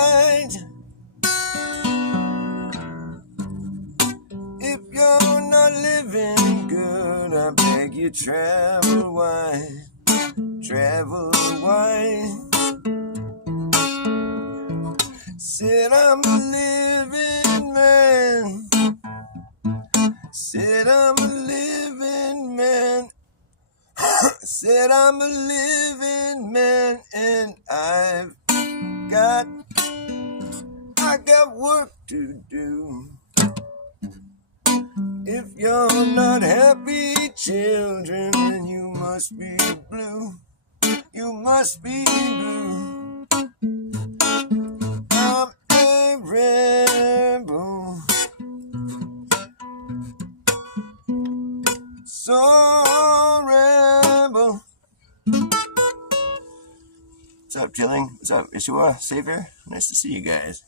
wide. If you're not living good, I beg you travel wide. Travel wide. Said I'm a living man. Said I'm a living man. Said I'm a living man, and I got work to do. If you're not happy, children, then you must be blue. You must be blue. I'm a rebel. So rebel. What's up, Chilling? What's up, Ishua? Savior? Nice to see you guys.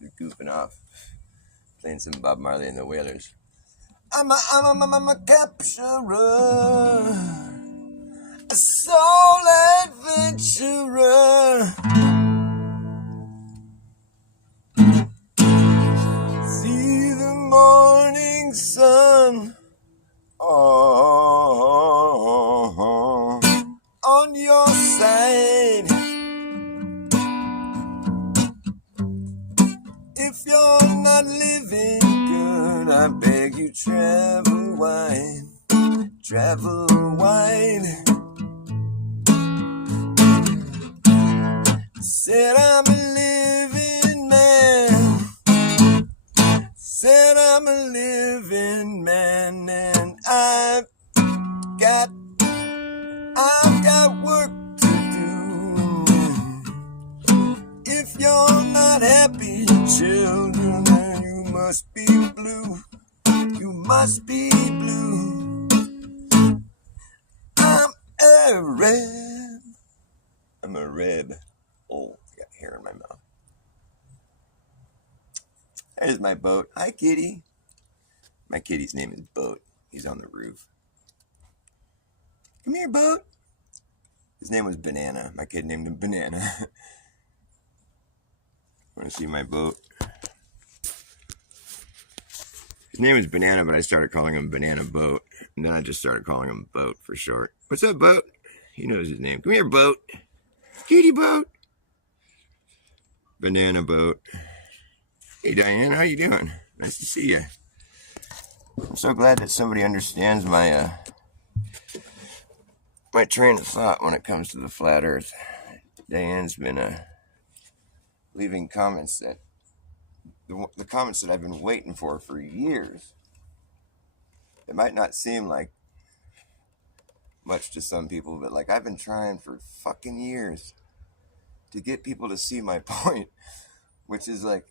You're goofing off. Playing some Bob Marley and the Wailers. I'm a capturer. A soul adventurer. See the morning sun on your side. If you're not living good, I beg you travel wide. Travel wide. Said I'm a living man. Said I'm a living man, and I've got work to do. If you're not happy, children, then you must be blue. You must be blue. I'm a reb. I'm a reb. Oh, I got hair in my mouth. There's my boat. Hi, kitty. My kitty's name is Boat. He's on the roof. Come here, Boat. His name was Banana. My kid named him Banana. Want to see my boat? His name was Banana, but I started calling him Banana Boat. And then I just started calling him Boat for short. What's up, Boat? He knows his name. Come here, Boat. Kitty Boat. Banana Boat. Hey, Diane, how you doing? Nice to see you. I'm so glad that somebody understands my my train of thought when it comes to the flat Earth. Diane's been leaving comments that the comments that I've been waiting for years. It might not seem like much to some people, but like I've been trying for fucking years to get people to see my point, which is like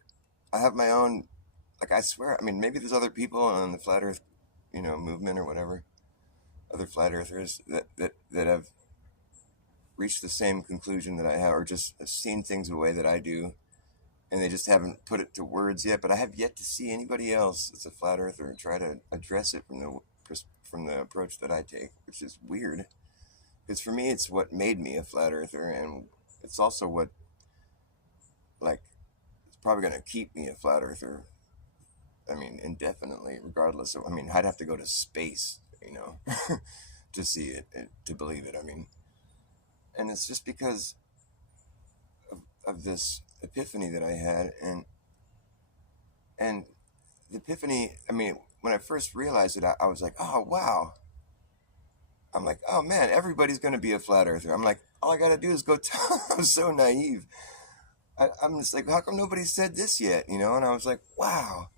I have my own, like I swear, I mean, maybe there's other people on the flat Earth, movement or whatever, other flat earthers that have reached the same conclusion that I have, or just seen things the way that I do, and they just haven't put it to words yet. But I have yet to see anybody else that's a flat earther try to address it from the approach that I take, which is weird. Because for me, it's what made me a flat earther, and it's also what, like, it's probably going to keep me a flat earther. I mean, indefinitely, regardless of, I mean, I'd have to go to space, to see it, to believe it. I mean, and it's just because of this epiphany that I had, and the epiphany, I mean, when I first realized it, I was like, oh, wow. I'm like, oh, man, everybody's going to be a flat earther. I'm like, all I got to do is go I'm so naive. I'm just like, how come nobody said this yet, And I was like, wow.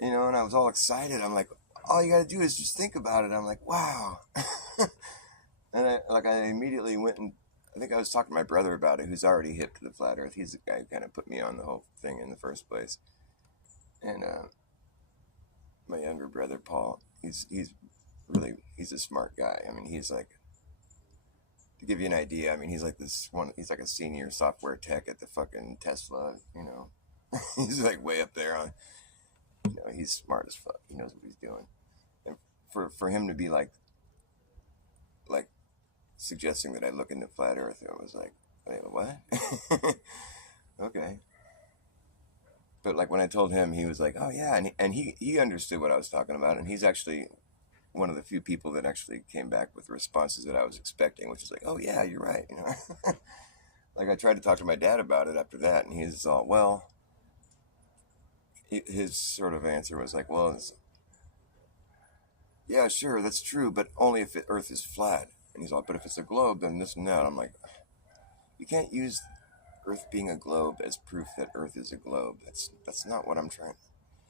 And I was all excited. I'm like, all you got to do is just think about it. I'm like, wow. And I immediately went and I think I was talking to my brother about it, who's already hip to the flat earth. He's the guy who kind of put me on the whole thing in the first place. And my younger brother, Paul, he's a smart guy. I mean, he's like, to give you an idea, I mean, he's like he's like a senior software tech at the fucking Tesla, He's like way up there on, he's smart as fuck. He knows what he's doing. And for him to be like suggesting that I look into flat earth, I was like, Wait, what? Okay. But like when I told him, he was like, "Oh yeah," and he understood what I was talking about, and he's actually one of the few people that actually came back with responses that I was expecting, which is like, "Oh yeah, you're right," you know. Like I tried to talk to my dad about it after that, and he's all, "Well," his sort of answer was like, "Well, yeah, sure, that's true, but only if Earth is flat." And he's all, "But if it's a globe, then this and that." I'm like, "You can't use Earth being a globe as proof that Earth is a globe. That's not what I'm trying."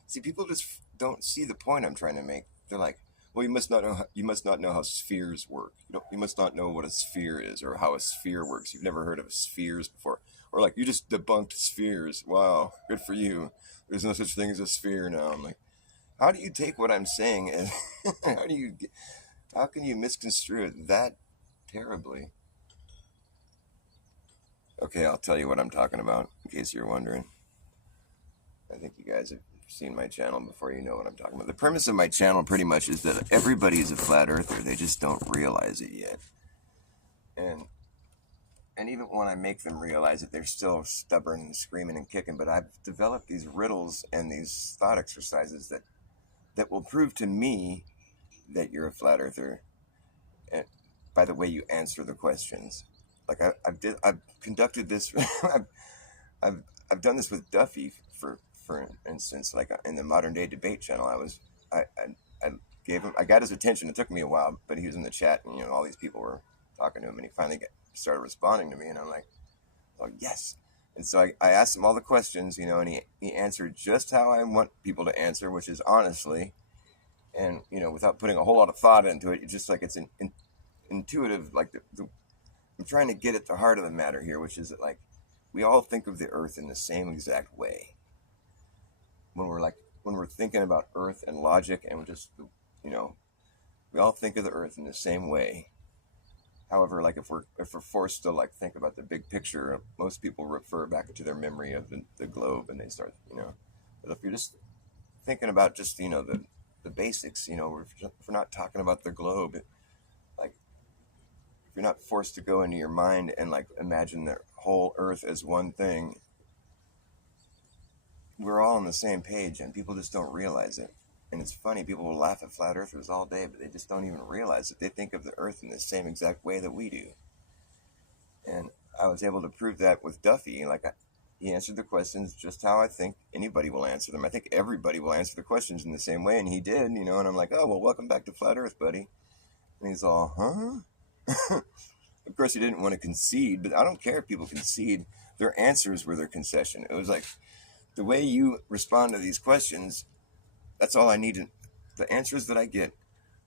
See, people just don't see the point I'm trying to make. They're like, "Well, you must not know how spheres work. You must not know what a sphere is or how a sphere works. You've never heard of spheres before, or like you just debunked spheres. Wow, good for you. There's no such thing as a sphere now." I'm like, how do you take what I'm saying and how do you how can you misconstrue it that terribly? Okay, I'll tell you what I'm talking about in case you're wondering. I think you guys have seen my channel before. You know what I'm talking about. The premise of my channel pretty much is that everybody's a flat earther. They just don't realize it yet. And and even when I make them realize it, they're still stubborn and screaming and kicking. But I've developed these riddles and these thought exercises that will prove to me that you're a flat earther, and by the way you answer the questions. Like I've conducted this. I've I've done this with Duffy for instance, like in the modern day debate channel. I gave him, I got his attention. It took me a while, but he was in the chat, and all these people were talking to him, and he finally started responding to me, and I'm like, oh yes. And so I asked him all the questions, and he answered just how I want people to answer, which is honestly, and without putting a whole lot of thought into it. It's just like it's an intuitive, like I'm trying to get at the heart of the matter here, which is that like we all think of the earth in the same exact way when we're thinking about earth and logic, and we're just you know we all think of the earth in the same way. However, like if we're forced to like think about the big picture, most people refer back to their memory of the globe, and they start. But if you're just thinking about just the basics, if we're not talking about the globe, like if you're not forced to go into your mind and like imagine the whole earth as one thing, we're all on the same page, and people just don't realize it. And it's funny, people will laugh at flat earthers all day, but they just don't even realize it. They think of the earth in the same exact way that we do. And I was able to prove that with Duffy. He answered the questions just how I think anybody will answer them. I think everybody will answer the questions in the same way, and he did, and I'm like, oh, well, welcome back to Flat Earth, buddy. And he's all, huh? Of course, he didn't want to concede, but I don't care if people concede. Their answers were their concession. It was like, the way you respond to these questions, that's all I need. The answers that I get,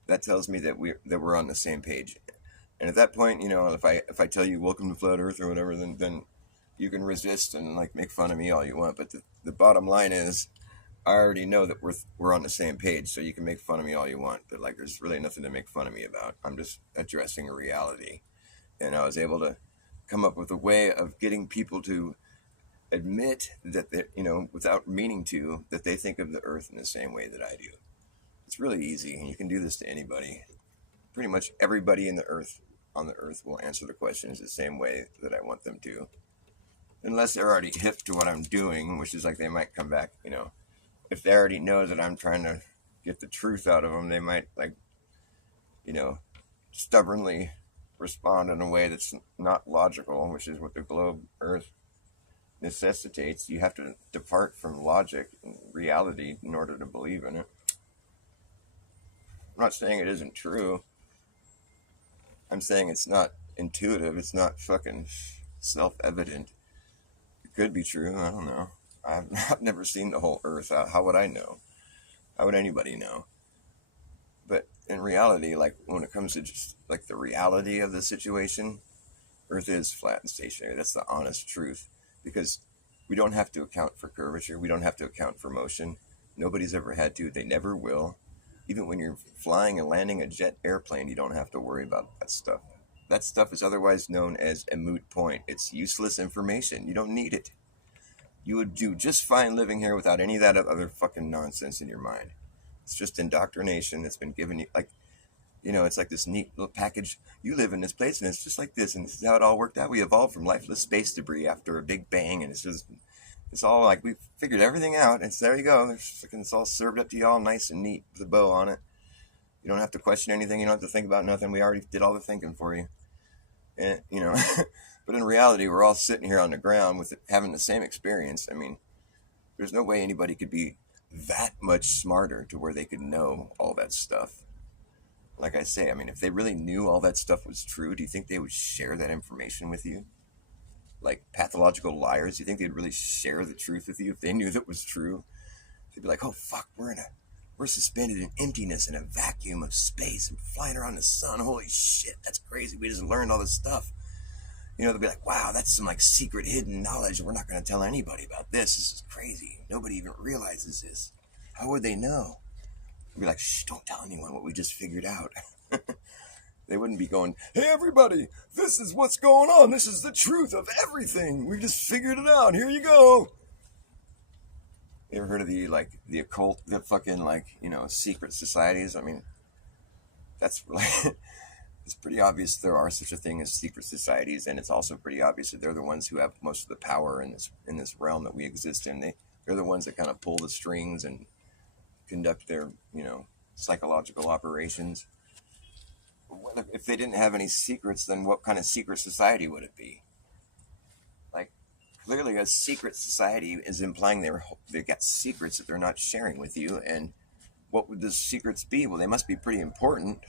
that tells me that we're on the same page. And at that point, if I tell you welcome to Flat Earth or whatever, then you can resist and like make fun of me all you want. But the bottom line is, I already know that we're on the same page. So you can make fun of me all you want, but like there's really nothing to make fun of me about. I'm just addressing a reality, and I was able to come up with a way of getting people to admit that they, without meaning to, that they think of the earth in the same way that I do. It's really easy, and you can do this to anybody. Pretty much everybody on the earth will answer the questions the same way that I want them to, unless they're already hip to what I'm doing, which is like they might come back. If they already know that I'm trying to get the truth out of them, they might like, stubbornly respond in a way that's not logical, which is what the globe Earth necessitates. You have to depart from logic and reality in order to believe in it. I'm not saying it isn't true. I'm saying it's not intuitive. It's not fucking self-evident. It could be true. I don't know. I've never seen the whole earth. How would I know? How would anybody know? But in reality, like when it comes to just like the reality of the situation, earth is flat and stationary. That's the honest truth, because we don't have to account for curvature. We don't have to account for motion. Nobody's ever had to. They never will. Even when you're flying and landing a jet airplane, you don't have to worry about that stuff. That stuff is otherwise known as a moot point. It's useless information. You don't need it. You would do just fine living here without any of that other fucking nonsense in your mind. It's just indoctrination that's been given you. Like, It's like this neat little package. You live in this place, and it's just like this, and this is how it all worked out. We evolved from lifeless space debris after a big bang, and it's all like we figured everything out. And so there you go. It's all served up to you all nice and neat with a bow on it. You don't have to question anything. You don't have to think about nothing. We already did all the thinking for you. And but in reality, we're all sitting here on the ground with having the same experience. I mean, there's no way anybody could be that much smarter to where they could know all that stuff. Like I say, I mean, if they really knew all that stuff was true, do you think they would share that information with you? Like pathological liars, do you think they'd really share the truth with you if they knew that was true? They'd be like, "Oh fuck, we're suspended in emptiness in a vacuum of space and flying around the sun. Holy shit, that's crazy. We just learned all this stuff." They'll be like, "Wow, that's some like secret hidden knowledge. We're not going to tell anybody about this. This is crazy. Nobody even realizes this. How would they know?" They'd be like, "Shh, don't tell anyone what we just figured out." They wouldn't be going, "Hey everybody, this is what's going on. This is the truth of everything. We just figured it out. Here you go." You ever heard of the occult, the fucking secret societies? I mean, that's really it's pretty obvious there are such a thing as secret societies, and it's also pretty obvious that they're the ones who have most of the power in this realm that we exist in. They're the ones that kind of pull the strings and conduct their psychological operations. If they didn't have any secrets, then what kind of secret society would it be? Like, clearly a secret society is implying they've got secrets that they're not sharing with you. And what would those secrets be? Well, they must be pretty important.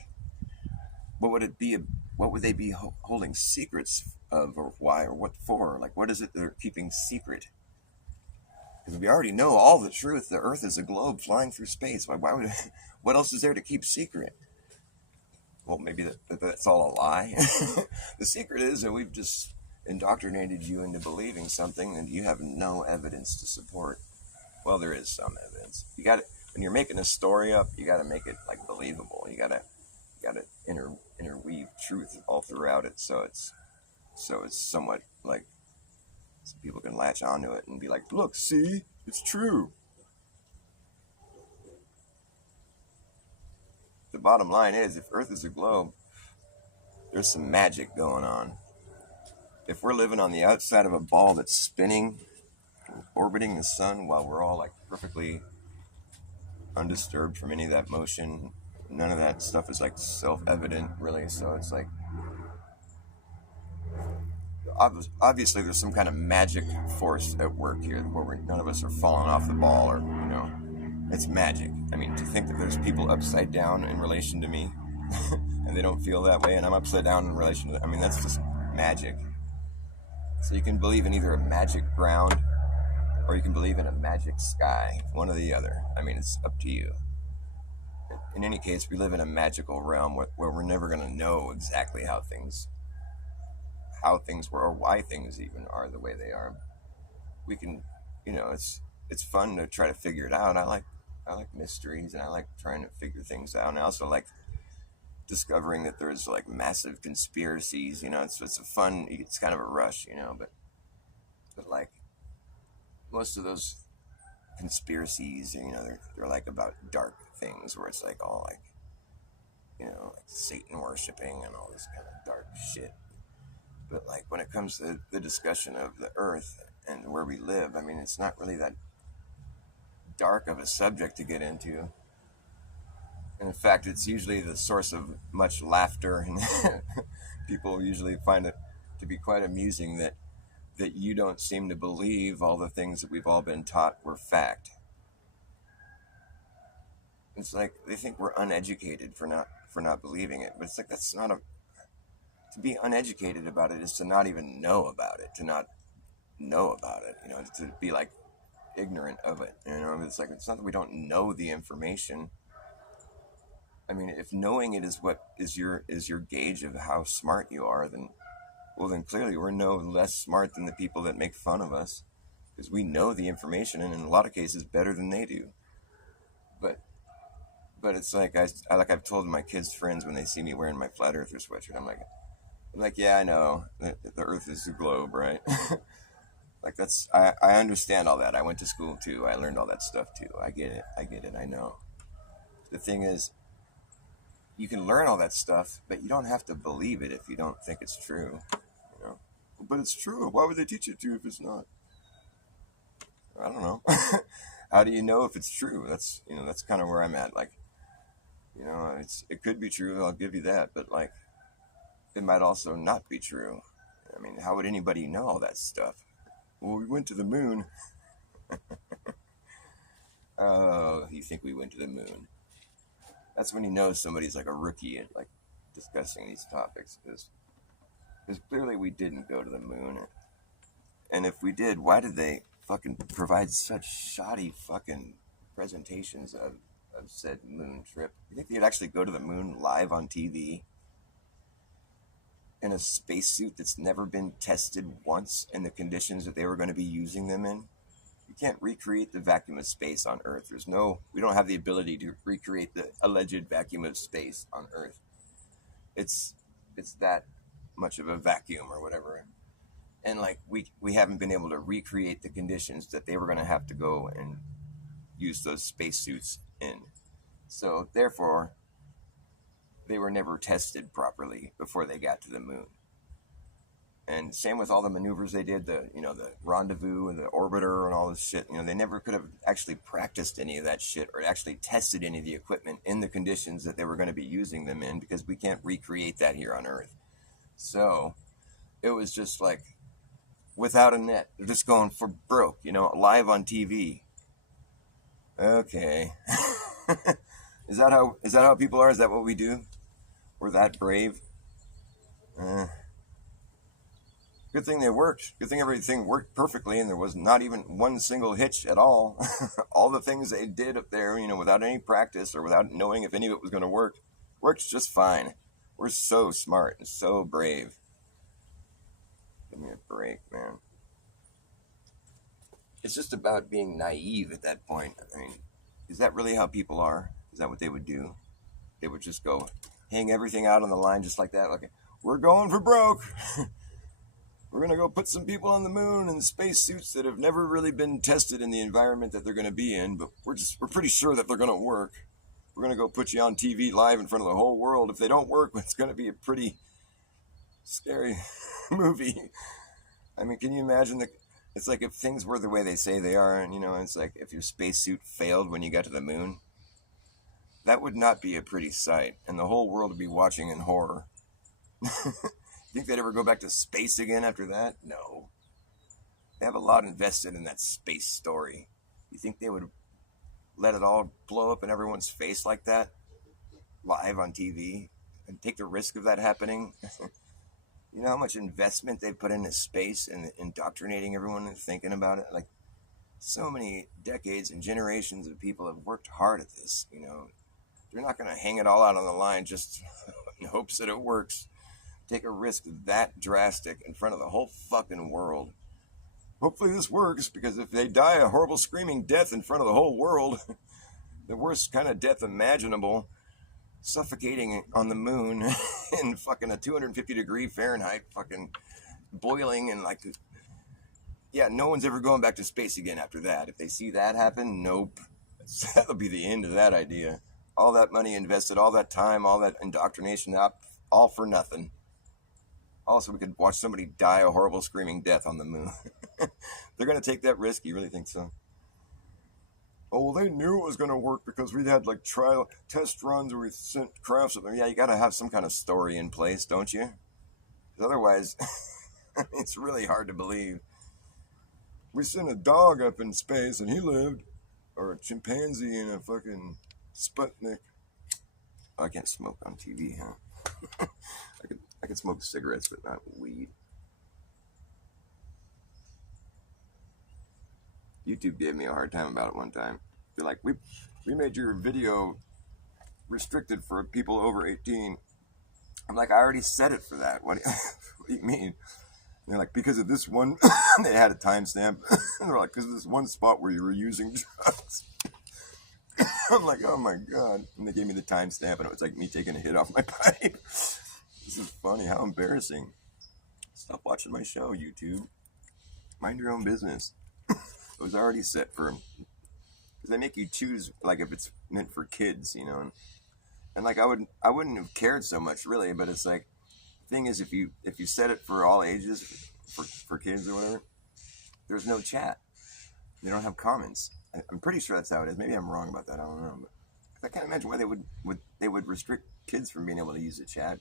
What would it be? What would they be holding secrets of, or why, or what for? Like, what is it they're keeping secret? Because we already know all the truth. The Earth is a globe flying through space. Why would? What else is there to keep secret? Well, maybe that's all a lie. The secret is that we've just indoctrinated you into believing something and you have no evidence to support. Well, there is some evidence. You got to, when you're making a story up, you got to make it like believable. You got to interweave truth all throughout it, so it's somewhat like so people can latch onto it and be like, "Look, see, it's true." The bottom line is, if Earth is a globe, there's some magic going on. If we're living on the outside of a ball that's spinning, orbiting the sun while we're all like perfectly undisturbed from any of that motion, none of that stuff is like self-evident, really. So it's like, obviously there's some kind of magic force at work here where none of us are falling off the ball, or it's magic. I mean, to think that there's people upside down in relation to me and they don't feel that way, and I'm upside down in relation to them, I mean, that's just magic. So you can believe in either a magic ground or you can believe in a magic sky, one or the other. I mean, it's up to you. In any case, we live in a magical realm where we're never going to know exactly how things were, or why things even are the way they are. We can, it's fun to try to figure it out. I like mysteries, and I like trying to figure things out. And I also like discovering that there's like massive conspiracies. It's a fun. It's kind of a rush, but like most of those conspiracies, they're like about dark things where it's like all like, like Satan worshiping and all this kind of dark shit. But like when it comes to the discussion of the Earth and where we live, I mean, it's not really that dark of a subject to get into. And in fact, it's usually the source of much laughter, and people usually find it to be quite amusing that you don't seem to believe all the things that we've all been taught were fact. It's like they think we're uneducated for not believing it, but it's like that's not to be uneducated about it is to not even know about it, to not know about it, to be like ignorant of it. It's like, it's not that we don't know the information. I mean, if knowing it is what is your gauge of how smart you are, then clearly we're no less smart than the people that make fun of us, because we know the information, and in a lot of cases better than they do. But it's like I've told my kids' friends when they see me wearing my flat earther sweatshirt, I'm like, yeah, I know the Earth is a globe, right? Like I understand all that. I went to school too. I learned all that stuff too. I get it. I know. The thing is, you can learn all that stuff, but you don't have to believe it if you don't think it's true. You know, but it's true. Why would they teach it to you if it's not? I don't know. How do you know if it's true? That's kind of where I'm at. Like, it could be true. I'll give you that, but like, it might also not be true. I mean, how would anybody know all that stuff? Well, we went to the moon. Oh, you think we went to the moon? That's when you know somebody's like a rookie at like discussing these topics, because clearly we didn't go to the moon. And if we did, why did they fucking provide such shoddy fucking presentations of said moon trip? You think they'd actually go to the moon live on TV in a spacesuit that's never been tested once in the conditions that they were going to be using them in? You can't recreate the vacuum of space on Earth. We don't have the ability to recreate the alleged vacuum of space on Earth. It's that much of a vacuum or whatever. And like we haven't been able to recreate the conditions that they were going to have to go and use those spacesuits in. So therefore, they were never tested properly before they got to the moon. And same with all the maneuvers they did, the rendezvous and the orbiter and all this shit. They never could have actually practiced any of that shit or actually tested any of the equipment in the conditions that they were going to be using them in, because we can't recreate that here on Earth. So it was just like without a net. They're just going for broke, live on TV. Okay. Is that how people are? Is that what we do? We're that brave? Good thing they worked. Good thing everything worked perfectly and there was not even one single hitch at all. All the things they did up there, without any practice or without knowing if any of it was going to work, worked just fine. We're so smart and so brave. Give me a break, man. It's just about being naive at that point. I mean, is that really how people are? Is that what they would do? They would just go hang everything out on the line just like that. Like, we're going for broke. We're going to go put some people on the moon in spacesuits that have never really been tested in the environment that they're going to be in, but we're pretty sure that they're going to work. We're going to go put you on TV live in front of the whole world. If they don't work, it's going to be a pretty scary movie. I mean, can you imagine it's like if things were the way they say they are, and it's like if your spacesuit failed when you got to the moon, that would not be a pretty sight, and the whole world would be watching in horror. Think they'd ever go back to space again after that? No. They have a lot invested in that space story. You think they would let it all blow up in everyone's face like that? Live on TV? And take the risk of that happening? You know how much investment they put into space and indoctrinating everyone and thinking about it? Like, so many decades and generations of people have worked hard at this, They're not going to hang it all out on the line just in hopes that it works. Take a risk that drastic in front of the whole fucking world. Hopefully this works, because if they die a horrible screaming death in front of the whole world, the worst kind of death imaginable, suffocating on the moon in fucking a 250 degree Fahrenheit, fucking boiling, and like, yeah, no one's ever going back to space again after that. If they see that happen, nope. That'll be the end of that idea. All that money invested, all that time, all that indoctrination, all for nothing. Also, we could watch somebody die a horrible screaming death on the moon. They're going to take that risk? You really think so? Oh, well, they knew it was going to work because we had like trial test runs where we sent crafts up there. Yeah, you got to have some kind of story in place, don't you? Because otherwise, it's really hard to believe. We sent a dog up in space and he lived, or a chimpanzee in a fucking Sputnik. Oh, I can't smoke on TV, huh? I could smoke cigarettes, but not weed. YouTube gave me a hard time about it one time. They're like, we made your video restricted for people over 18. I'm like, I already set it for that. What do you mean? And they're like, because of this one, they had a timestamp. They're like, because of this one spot where you were using drugs. I'm like, oh my God. And they gave me the timestamp, and it was like me taking a hit off my pipe. This is funny. How embarrassing. Stop watching my show, YouTube. Mind your own business. It was already set for... Because they make you choose, like, if it's meant for kids, And like I wouldn't have cared so much really, but it's like the thing is if you set it for all ages for kids or whatever, there's no chat. They don't have comments. I'm pretty sure that's how it is. Maybe I'm wrong about that. I don't know. But I can't imagine why they would restrict kids from being able to use the chat.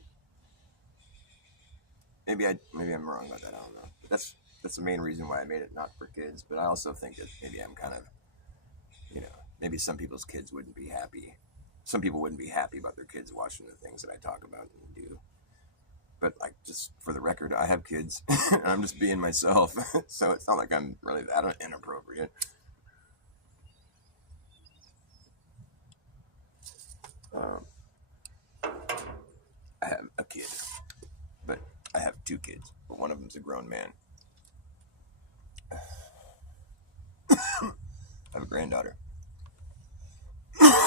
Maybe I'm wrong about that. I don't know. But that's the main reason why I made it not for kids. But I also think that maybe I'm kind of, maybe some people's kids wouldn't be happy. Some people wouldn't be happy about their kids watching the things that I talk about and do. But like, just for the record, I have kids, and I'm just being myself. So it's not like I'm really that inappropriate. Um, I have a kid, but I have two kids, but one of them's a grown man. I have a granddaughter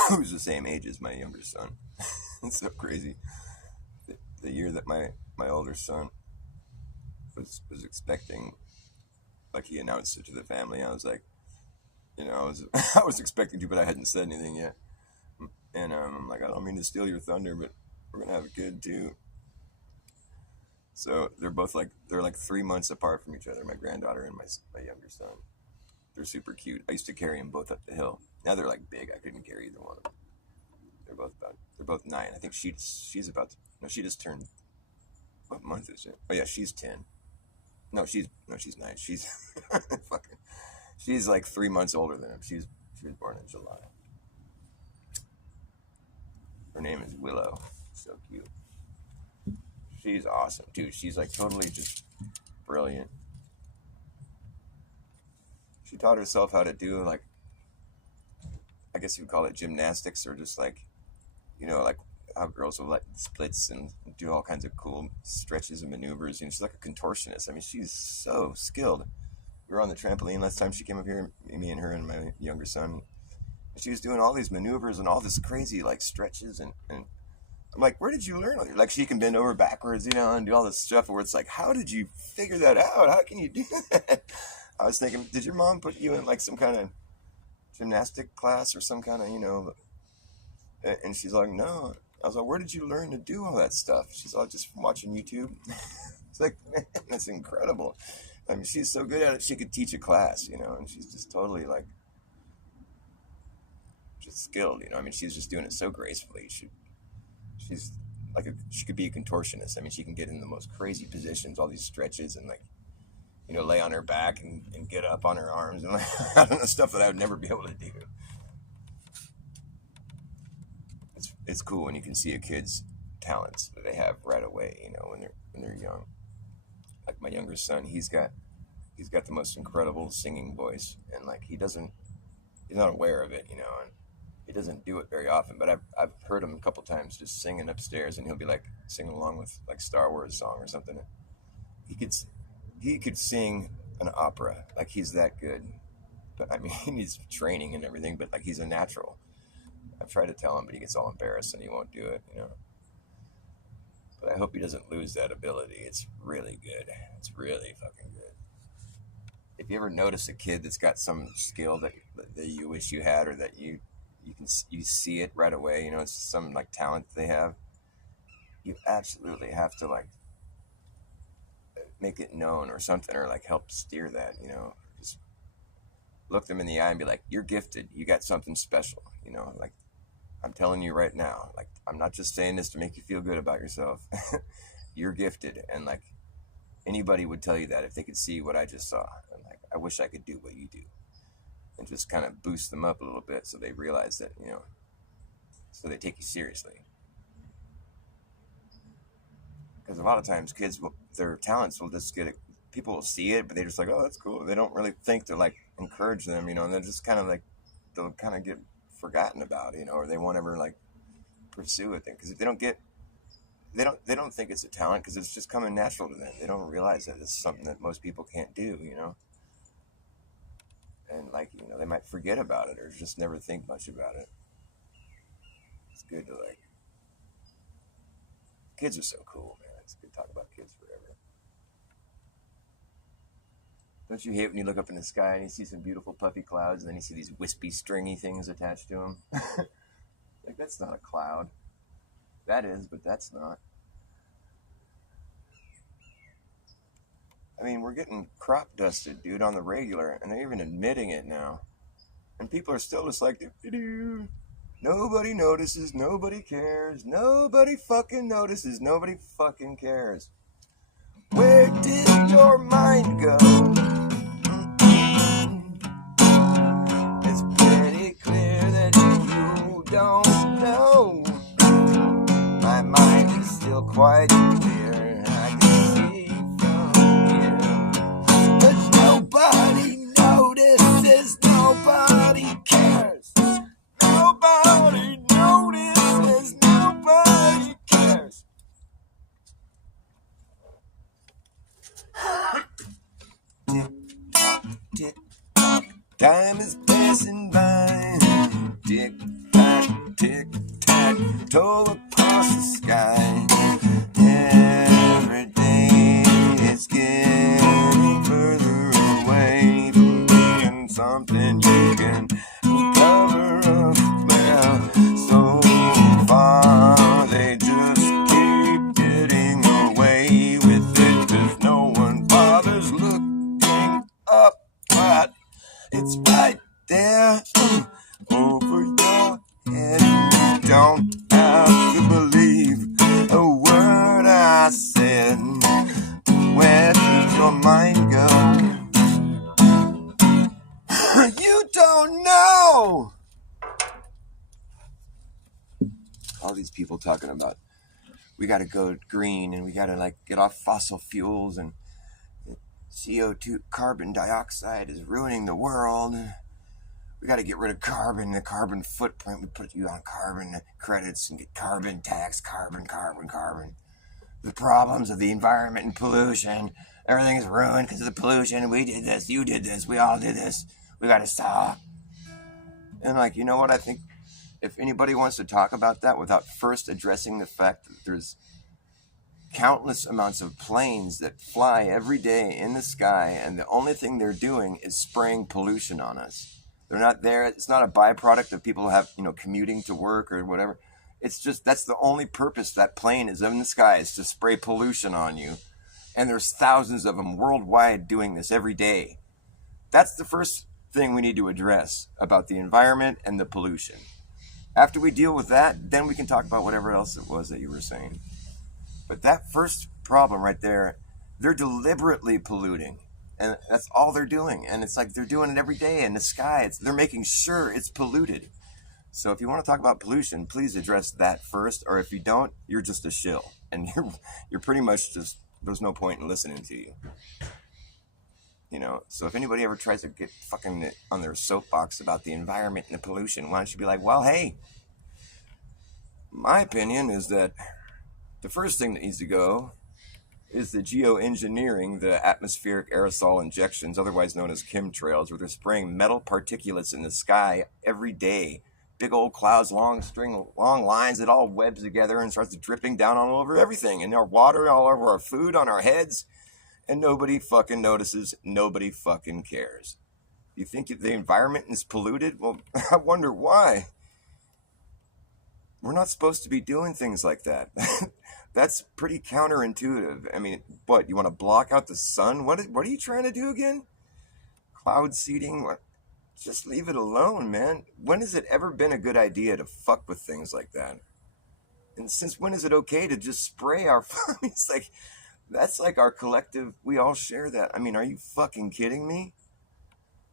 who's the same age as my younger son. It's so crazy. The year that my older son was expecting, like he announced it to the family, I was like, I was I was expecting to, but I hadn't said anything yet. And I'm like, I don't mean to steal your thunder, but we're gonna have a kid too. So they're like 3 months apart from each other. My granddaughter and my younger son. They're super cute. I used to carry them both up the hill. Now they're like big. I couldn't carry either one of them. They're both 9. I think she's about to, no, she just turned, what month is it? Oh yeah, she's 10. No, she's 9. She's fucking, she's like 3 months older than him. She was born in July. Her name is Willow. So cute. She's awesome, dude. She's like totally just brilliant. She taught herself how to do, like, I guess you would call it gymnastics, or just like, like how girls will like splits and do all kinds of cool stretches and maneuvers. She's like a contortionist. I mean, she's so skilled. We were on the trampoline last time she came up here, me and her and my younger son. And she was doing all these maneuvers and all this crazy like stretches, and I'm like, where did you learn? Like, she can bend over backwards, and do all this stuff where it's like, how did you figure that out? How can you do that? I was thinking, did your mom put you in like some kind of gymnastic class or some kind of, and she's like, no. I was like, where did you learn to do all that stuff? She's like, just from watching YouTube. It's like, man, that's incredible. I mean, she's so good at it, she could teach a class, and she's just totally like, just skilled, I mean, she's just doing it so gracefully. She's like, she could be a contortionist. I mean, she can get in the most crazy positions, all these stretches, and like, lay on her back and get up on her arms and like, I don't know, stuff that I would never be able to do. It's cool when you can see a kid's talents that they have right away, when they're young. Like my younger son, he's got the most incredible singing voice, and like he's not aware of it, and he doesn't do it very often. But I've heard him a couple times just singing upstairs, and he'll be like singing along with like Star Wars song or something. He could sing an opera, like he's that good. But I mean, he needs training and everything. But like he's a natural. I've tried to tell him, but he gets all embarrassed and he won't do it, But I hope he doesn't lose that ability. It's really good. It's really fucking good. If you ever notice a kid that's got some skill that you wish you had, or that you see it right away, it's some like talent they have, you absolutely have to like make it known or something, or like help steer that, just look them in the eye and be like, you're gifted. You got something special, like, I'm telling you right now, like, I'm not just saying this to make you feel good about yourself. You're gifted. And like, anybody would tell you that if they could see what I just saw. And like, I wish I could do what you do. And just kind of boost them up a little bit so they realize that, so they take you seriously. Because a lot of times their talents will just people will see it, but they're just like, oh, that's cool. They don't really think to like encourage them, and they're just kind of like, they'll kind of get forgotten about, or they won't ever like pursue it. Because if they don't think it's a talent, because it's just coming natural to them. They don't realize that it's something that most people can't do, and like, they might forget about it or just never think much about it. It's good to like, kids are so cool, man. It's good to talk about kids forever. Don't you hate when you look up in the sky and you see some beautiful puffy clouds, and then you see these wispy, stringy things attached to them? Like, that's not a cloud. That is, but that's not. I mean, we're getting crop dusted, dude, on the regular, and they're even admitting it now. And people are still just like, doo-doo-doo. Nobody notices, nobody cares, nobody fucking notices, nobody fucking cares. Where did your mind go? It's pretty clear that you don't know. My mind is still quite clear. I can see from here. But nobody notices, nobody cares. Nobody notices, nobody cares. Tick tock, tick tock, time is passing by. Tick tack, toe across the sky. Every day it's getting further away from being something you can cover up now. So far they just keep getting away with it, 'cause no one bothers looking up, but it's right there over your head. You don't have to believe a word I said. Where does your mind go? You don't know. All these people talking about we got to go green and we got to like get off fossil fuels, and CO2, carbon dioxide, is ruining the world. We got to get rid of carbon, the carbon footprint. We put you on carbon credits and get carbon tax, carbon. The problems of the environment and pollution. Everything is ruined because of the pollution. We did this, you did this, we all did this. We got to stop. And like, you know what? I think if anybody wants to talk about that without first addressing the fact that there's countless amounts of planes that fly every day in the sky, and the only thing they're doing is spraying pollution on us. They're not there. It's not a byproduct of people have, commuting to work or whatever. It's just, that's the only purpose that plane is in the sky, is to spray pollution on you. And there's thousands of them worldwide doing this every day. That's the first thing we need to address about the environment and the pollution. After we deal with that, then we can talk about whatever else it was that you were saying. But that first problem right there, they're deliberately polluting. And that's all they're doing. And it's like they're doing it every day in the sky. They're making sure it's polluted. So if you want to talk about pollution, please address that first. Or if you don't, you're just a shill. And you're pretty much just, there's no point in listening to you. So if anybody ever tries to get fucking on their soapbox about the environment and the pollution, why don't you be like, well, hey, my opinion is that the first thing that needs to go is the geoengineering, the atmospheric aerosol injections, otherwise known as chemtrails, where they're spraying metal particulates in the sky every day. Big old clouds, long lines, it all webs together and starts dripping down all over everything. And our water, all over our food, on our heads. And nobody fucking notices. Nobody fucking cares. You think the environment is polluted? Well, I wonder why. We're not supposed to be doing things like that. That's pretty counterintuitive. I mean, what, you want to block out the sun? What are you trying to do again? Cloud seeding? What? Just leave it alone, man. When has it ever been a good idea to fuck with things like that? And since when is it okay to just spray our... It's like, that's like our collective... We all share that. I mean, are you fucking kidding me?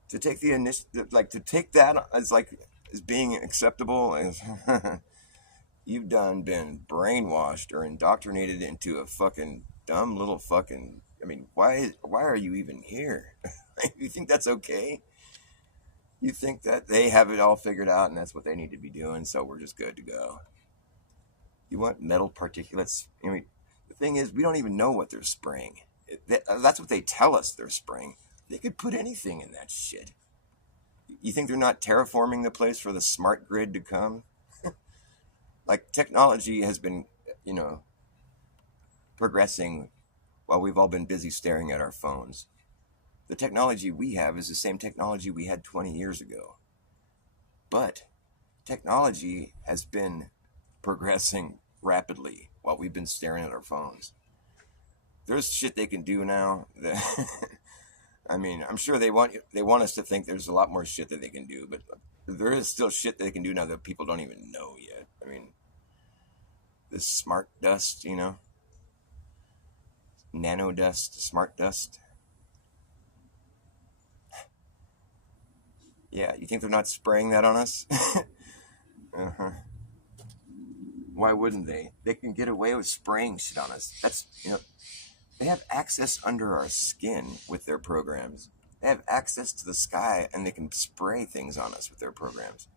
To take the initiative... Like, to take that as being acceptable as... You've been brainwashed or indoctrinated into a fucking dumb little fucking... I mean, why are you even here? You think that's okay? You think that they have it all figured out and that's what they need to be doing, so we're just good to go? You want metal particulates? I mean, the thing is, we don't even know what they're spraying. That's what they tell us they're spraying. They could put anything in that shit. You think they're not terraforming the place for the smart grid to come? Like, technology has been, progressing while we've all been busy staring at our phones. The technology we have is the same technology we had 20 years ago. But technology has been progressing rapidly while we've been staring at our phones. There's shit they can do now that I mean, I'm sure they want us to think there's a lot more shit that they can do, but there is still shit that they can do now that people don't even know yet. I mean, this smart dust, nano dust, smart dust. Yeah, you think they're not spraying that on us? Uh-huh. Why wouldn't they? They can get away with spraying shit on us. That's, they have access under our skin with their programs. They have access to the sky and they can spray things on us with their programs.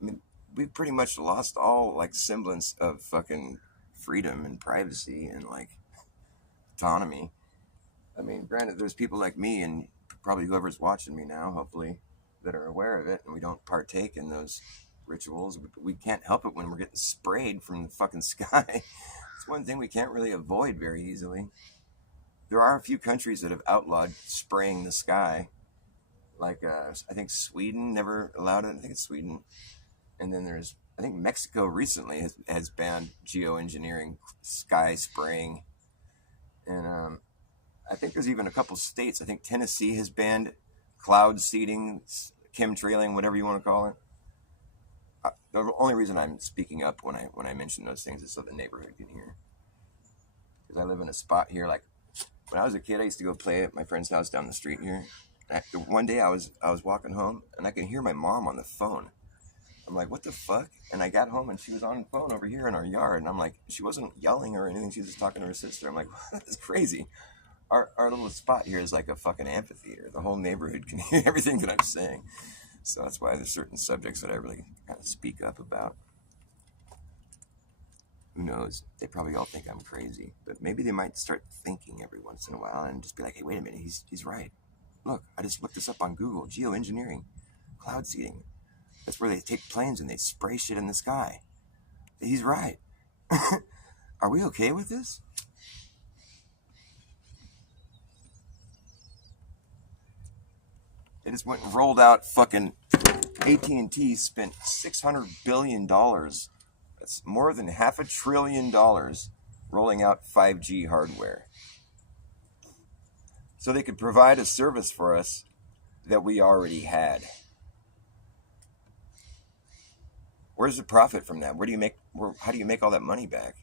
I mean, we've pretty much lost all like semblance of fucking freedom and privacy and like autonomy. I mean, granted, there's people like me and probably whoever's watching me now, hopefully, that are aware of it and we don't partake in those rituals. We can't help it when we're getting sprayed from the fucking sky. It's one thing we can't really avoid very easily. There are a few countries that have outlawed spraying the sky. Like, I think Sweden never allowed it. I think it's Sweden. And then I think Mexico recently has banned geoengineering, sky spraying. And I think there's even a couple states. I think Tennessee has banned cloud seeding, chemtrailing, whatever you want to call it. The only reason I'm speaking up when I mention those things is so the neighborhood can hear. Because I live in a spot here. Like when I was a kid, I used to go play at my friend's house down the street here. One day I was walking home and I could hear my mom on the phone. I'm like, what the fuck? And I got home and she was on the phone over here in our yard. And I'm like, she wasn't yelling or anything. She was just talking to her sister. I'm like, that's crazy. Our little spot here is like a fucking amphitheater. The whole neighborhood can hear everything that I'm saying. So that's why there's certain subjects that I really kind of speak up about. Who knows? They probably all think I'm crazy. But maybe they might start thinking every once in a while and just be like, hey, wait a minute. He's right. Look, I just looked this up on Google. Geoengineering. Cloud seeding. That's where they take planes and they spray shit in the sky. He's right. Are we okay with this? They just went and rolled out fucking AT&T spent $600 billion. That's more than $500 billion rolling out 5G hardware. So they could provide a service for us that we already had. Where's the profit from that? How do you make all that money back?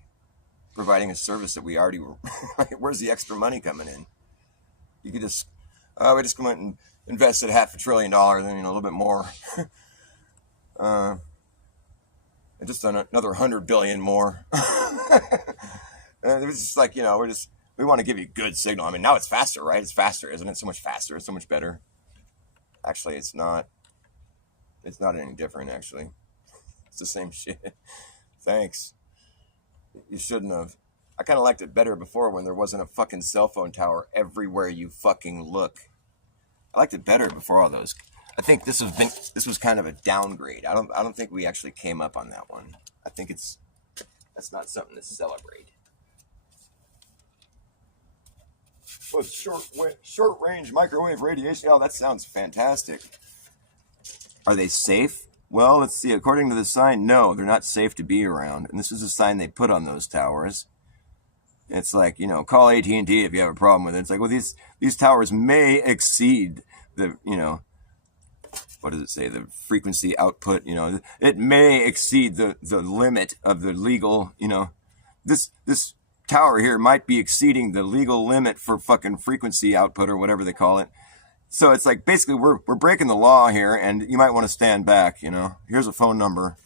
Providing a service that we already were. Where's the extra money coming in? You could just, we just went and invested $500 billion and a little bit more. And just another 100 billion more. And it was just like, we want to give you a good signal. I mean, now it's faster, right? It's faster, isn't it? So much faster. It's so much better. Actually, it's not. It's not any different, actually. It's the same shit. Thanks. You shouldn't have. I kind of liked it better before when there wasn't a fucking cell phone tower everywhere you fucking look. I liked it better before all those. I think this was kind of a downgrade. I don't think we actually came up on that one. I think that's not something to celebrate. Well, short range microwave radiation. Oh, that sounds fantastic. Are they safe? Well, let's see. According to the sign, no, they're not safe to be around. And this is a sign they put on those towers. It's like, call AT&T if you have a problem with it. It's like, well, these towers may exceed the, what does it say? The frequency output, it may exceed the limit of the legal, this tower here might be exceeding the legal limit for fucking frequency output or whatever they call it. So it's like, basically, we're breaking the law here, and you might want to stand back, Here's a phone number.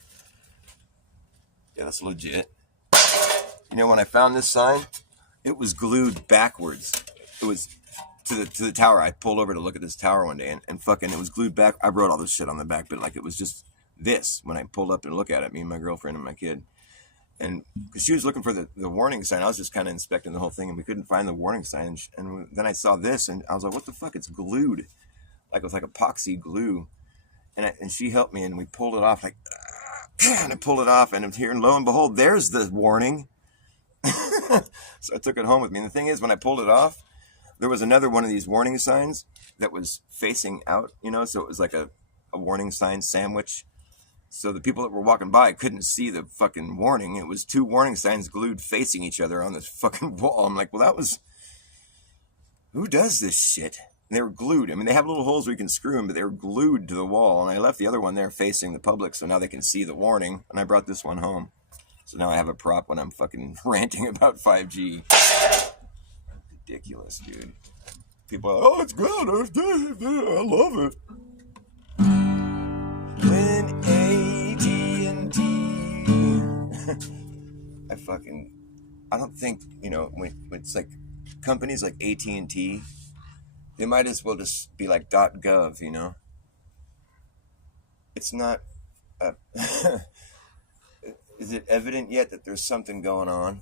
Yeah, that's legit. When I found this sign, it was glued backwards. It was to the tower. I pulled over to look at this tower one day, and fucking, it was glued back. I wrote all this shit on the back, but like, it was just this when I pulled up and look at it, me and my girlfriend and my kid. And because she was looking for the warning sign, I was just kind of inspecting the whole thing, and we couldn't find the warning sign. And then I saw this, and I was like, what the fuck? It's glued. Like, it was like epoxy glue. And she helped me, and we pulled it off, and I pulled it off, and here, and lo and behold, there's the warning. So I took it home with me. And the thing is, when I pulled it off, there was another one of these warning signs that was facing out, so it was like a warning sign sandwich. So the people that were walking by couldn't see the fucking warning. It was 2 warning signs glued facing each other on this fucking wall. I'm like, well, that was... Who does this shit? And they were glued. I mean, they have little holes where you can screw them, but they were glued to the wall. And I left the other one there facing the public, so now they can see the warning. And I brought this one home. So now I have a prop when I'm fucking ranting about 5G. Ridiculous, dude. People are like, oh, it's good. I love it. When AT&T... I don't think, when it's like companies like AT&T, they might as well just be like .gov, It's not... Is it evident yet that there's something going on?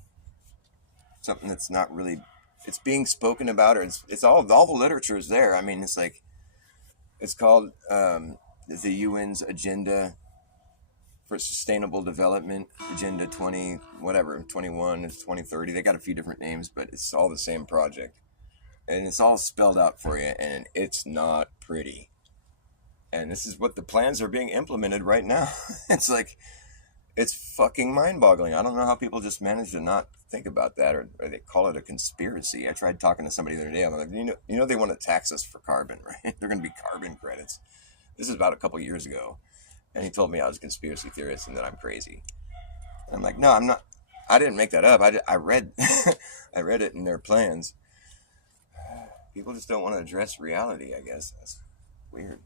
Something that's not really... It's being spoken about, or it's all the literature is there. I mean, it's like... It's called the UN's Agenda for Sustainable Development, Agenda 21, it's 2030. They got a few different names, but it's all the same project. And it's all spelled out for you, and it's not pretty. And this is what the plans are being implemented right now. It's like, it's fucking mind-boggling. I don't know how people just manage to not think about that, or they call it a conspiracy. I tried talking to somebody the other day. I'm like, they want to tax us for carbon, right? They're going to be carbon credits. This is about a couple years ago. And he told me I was a conspiracy theorist and that I'm crazy. And I'm like, no, I'm not. I didn't make that up. I read I read it in their plans. People just don't want to address reality, I guess. That's weird.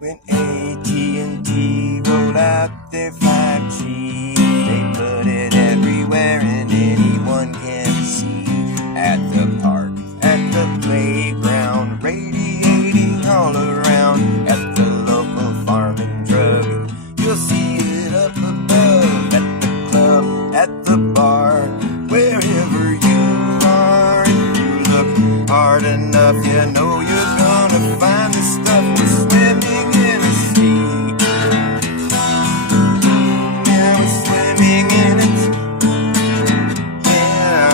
When AT&T rolled out their 5G, they put it everywhere and anyone can see. At the park, at the playground, radiating all around. At the local farm and drug, you'll see it up above. At the club, at the bar, wherever you are. If you look hard enough, you know you're gonna find the stuff we're swimming in a sea. Yeah, we're swimming in it. Yeah,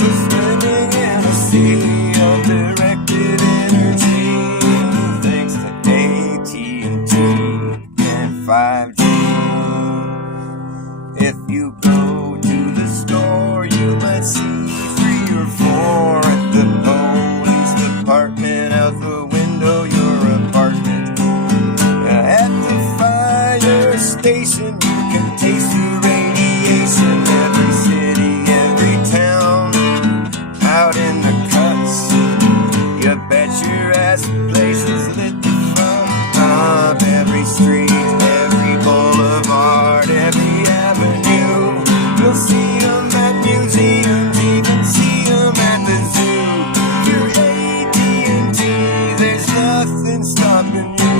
we're swimming in a sea of directed energy. Thanks to AT&T and 5G. If you go to the store, you might see 3 or 4 at the police department. Out the window, your apartment. At the fire station, you can taste the radiation. Every city, every town, out in the cuts. You bet your ass the place is lit from up. Every street, every boulevard, every avenue. You'll see them at museums, even see them at the zoo. You're AT&T, there's nothing stopping you.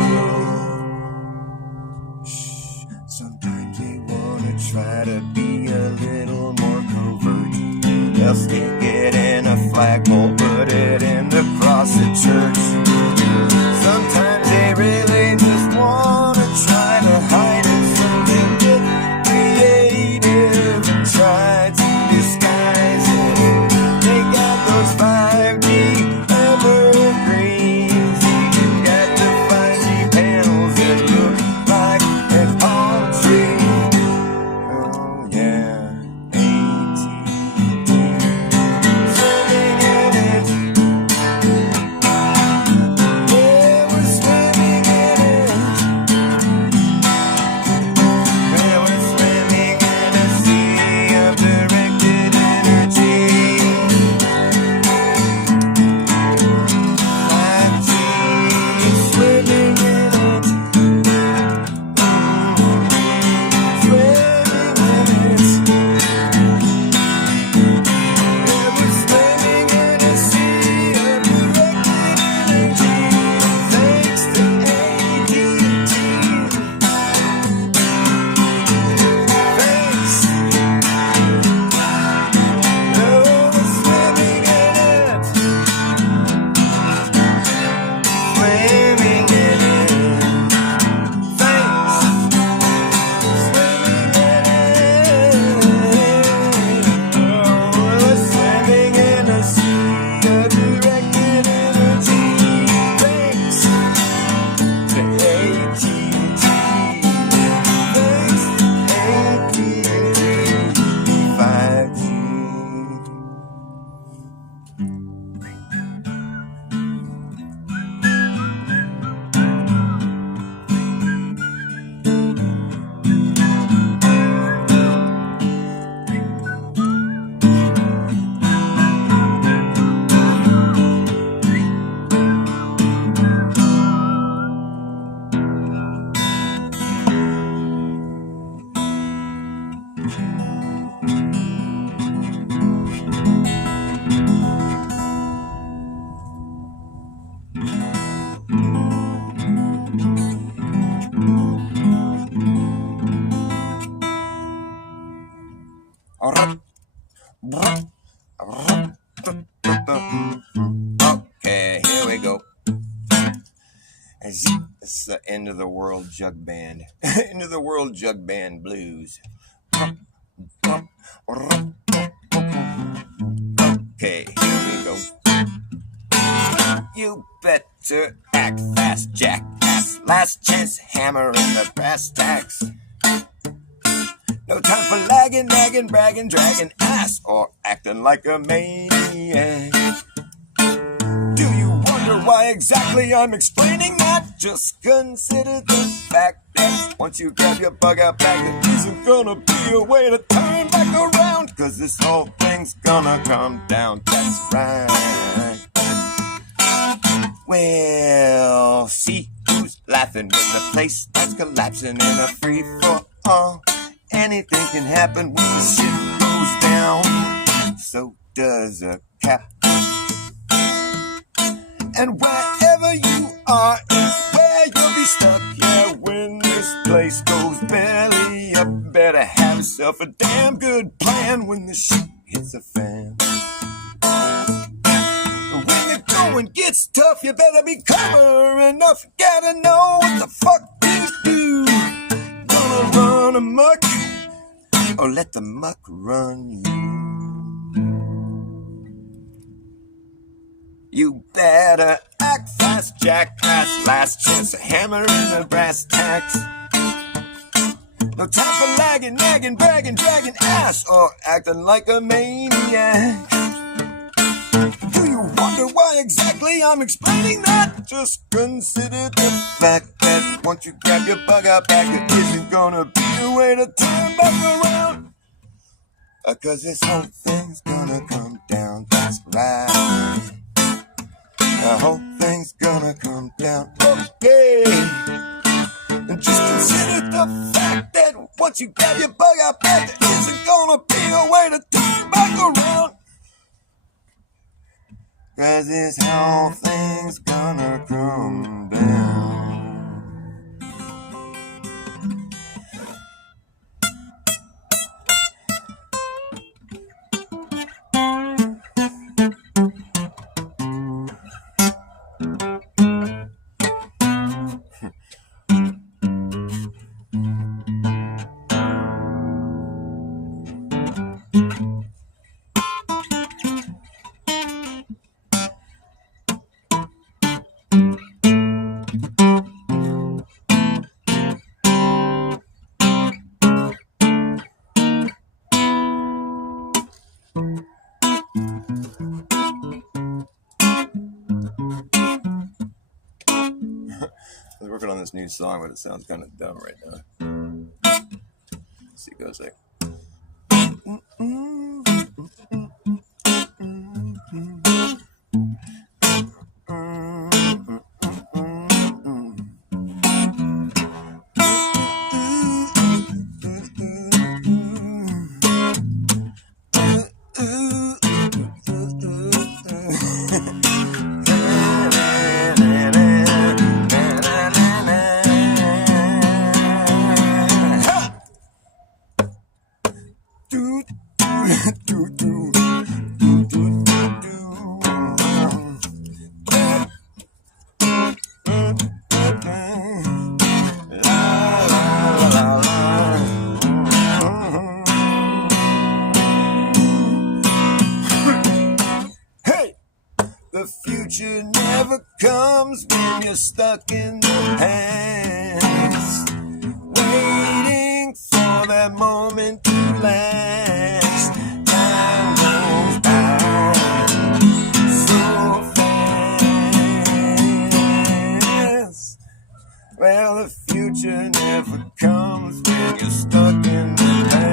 Shh, sometimes they wanna try to be a little more covert. They'll stick it in a flagpole, put it in the cross at church. Sometimes they really just wanna try to hide it, so they get creative and try to disguise it. They got those 5G evergreens. You got the 5G panels that look like an palm tree. Oh yeah, AT&T, swimming in it. Yeah, we're Okay, here we go. It's the end of the world jug band. End of the world jug band blues. Okay, here we go. You better act fast, jackass. Last chance, hammer in the brass tacks. No time for lagging, nagging, bragging, dragging ass, or acting like a maniac. Do you wonder why exactly I'm explaining that? Just consider the fact that once you grab your bug out bag, there isn't gonna be a way to turn back around, 'cause this whole thing's gonna come down. That's right. Well, see who's laughing when the place starts collapsing in a free for all. Anything can happen when the shit goes down. So does a cap. And wherever you are is where you'll be stuck. Yeah, when this place goes belly up, better have yourself a damn good plan when the shit hits the fan. When the going gets tough, you better be clever enough. You gotta know what the fuck to do. Gonna run amok, or let the muck run you. You better act fast, jackass. Last chance to hammer in the brass tacks. No time for lagging, nagging, bragging, dragging ass, or acting like a maniac. Do you wonder why exactly I'm explaining that? Just consider the fact that once you grab your bug out bag, there isn't gonna be a way to turn back around. 'Cause this whole thing's gonna come down. That's right. The whole thing's gonna come down. Okay. And just consider the fact that once you grab your bug out bag, there isn't gonna be a way to turn back around. 'Cause this whole thing's gonna come down. I was working on this new song, but it sounds kind of dumb right now. Let's see, it goes like. The future never comes when you're stuck in the past, waiting for that moment to last. Time goes by so fast. Well, the future never comes when you're stuck in the past.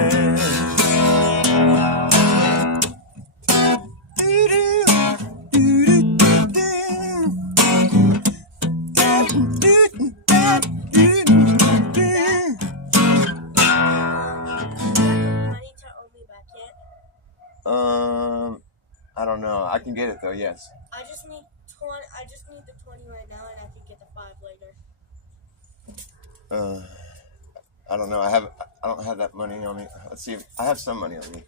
I don't know. I can get it though. Yes. I just need 20. I just need the 20 right now, and I can get the 5 later. I don't know. I don't have that money on me. Let's see. I have some money on me.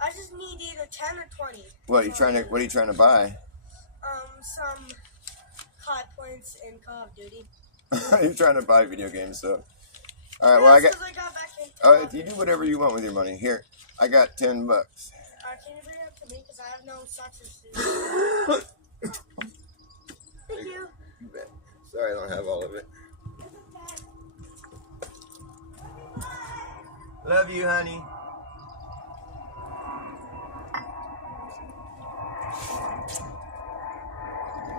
I just need either 10 or 20. What are you trying to buy? Some COD points in Call of Duty. You're trying to buy video games, so. All right. No, Well, it's because I got back into Oh, Call of you Duty. do whatever you want with your money. Here, I got $10. Can you bring it up to me? Because I have no socks or shoes. Thank you. You bet. Sorry, I don't have all of it. Love you, honey.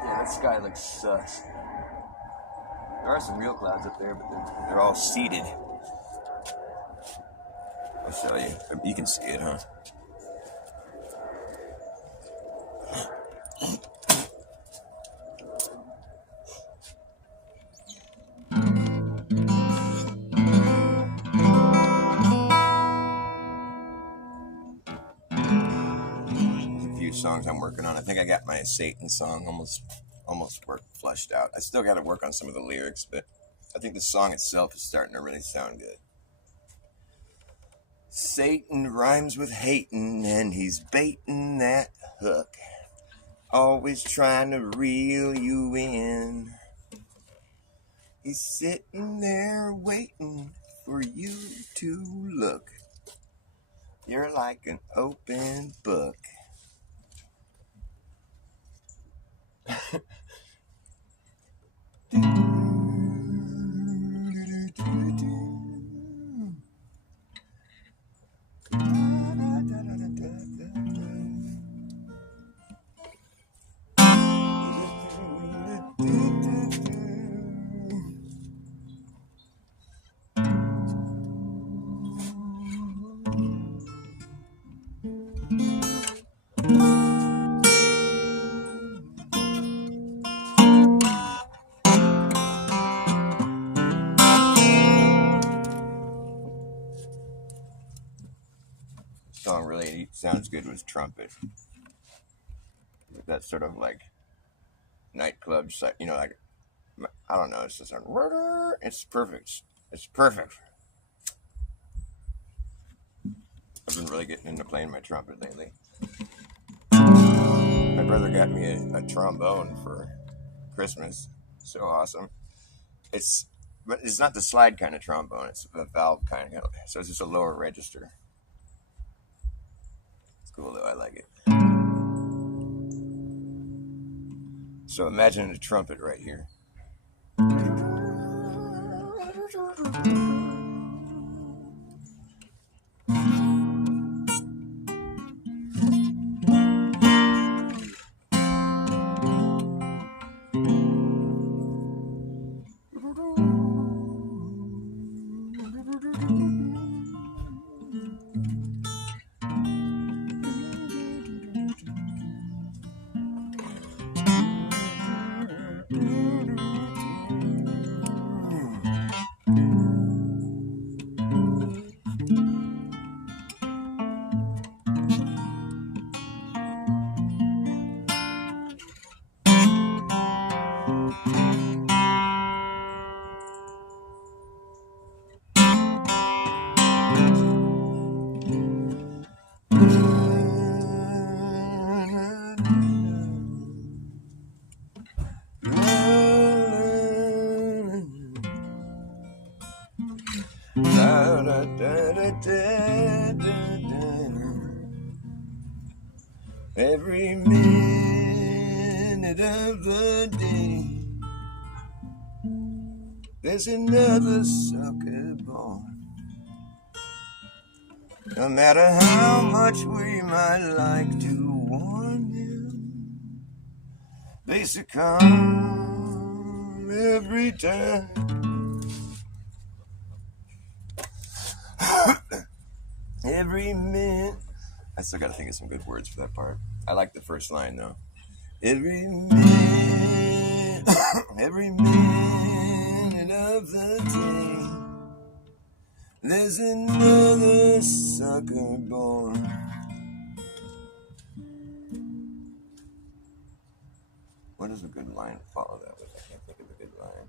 Yeah, that sky looks sus. There are some real clouds up there, but they're all seeded. I'll show you. You can see it, huh? There's a few songs I'm working on. I think I got my Satan song almost flushed out. I still got to work on some of the lyrics, but I think the song itself is starting to really sound good. Satan rhymes with hating, and he's baiting that hook. Always trying to reel you in. He's sitting there waiting for you to look. You're like an open book. Song really sounds good with trumpet. That sort of like nightclub, like, I don't know. It's just it's perfect. It's perfect. I've been really getting into playing my trumpet lately. My brother got me a trombone for Christmas. So awesome. But it's not the slide kind of trombone. It's the valve kind of. So it's just a lower register. It's cool though. I like it. So imagine a trumpet right here. Every minute of the day, there's another sucker born. No matter how much we might like to warn them, they succumb every time. Every minute. I still got to think of some good words for that part. I like the first line though. Every minute, every minute of the day, there's another sucker born. What is a good line to follow that with? I can't think of a good line.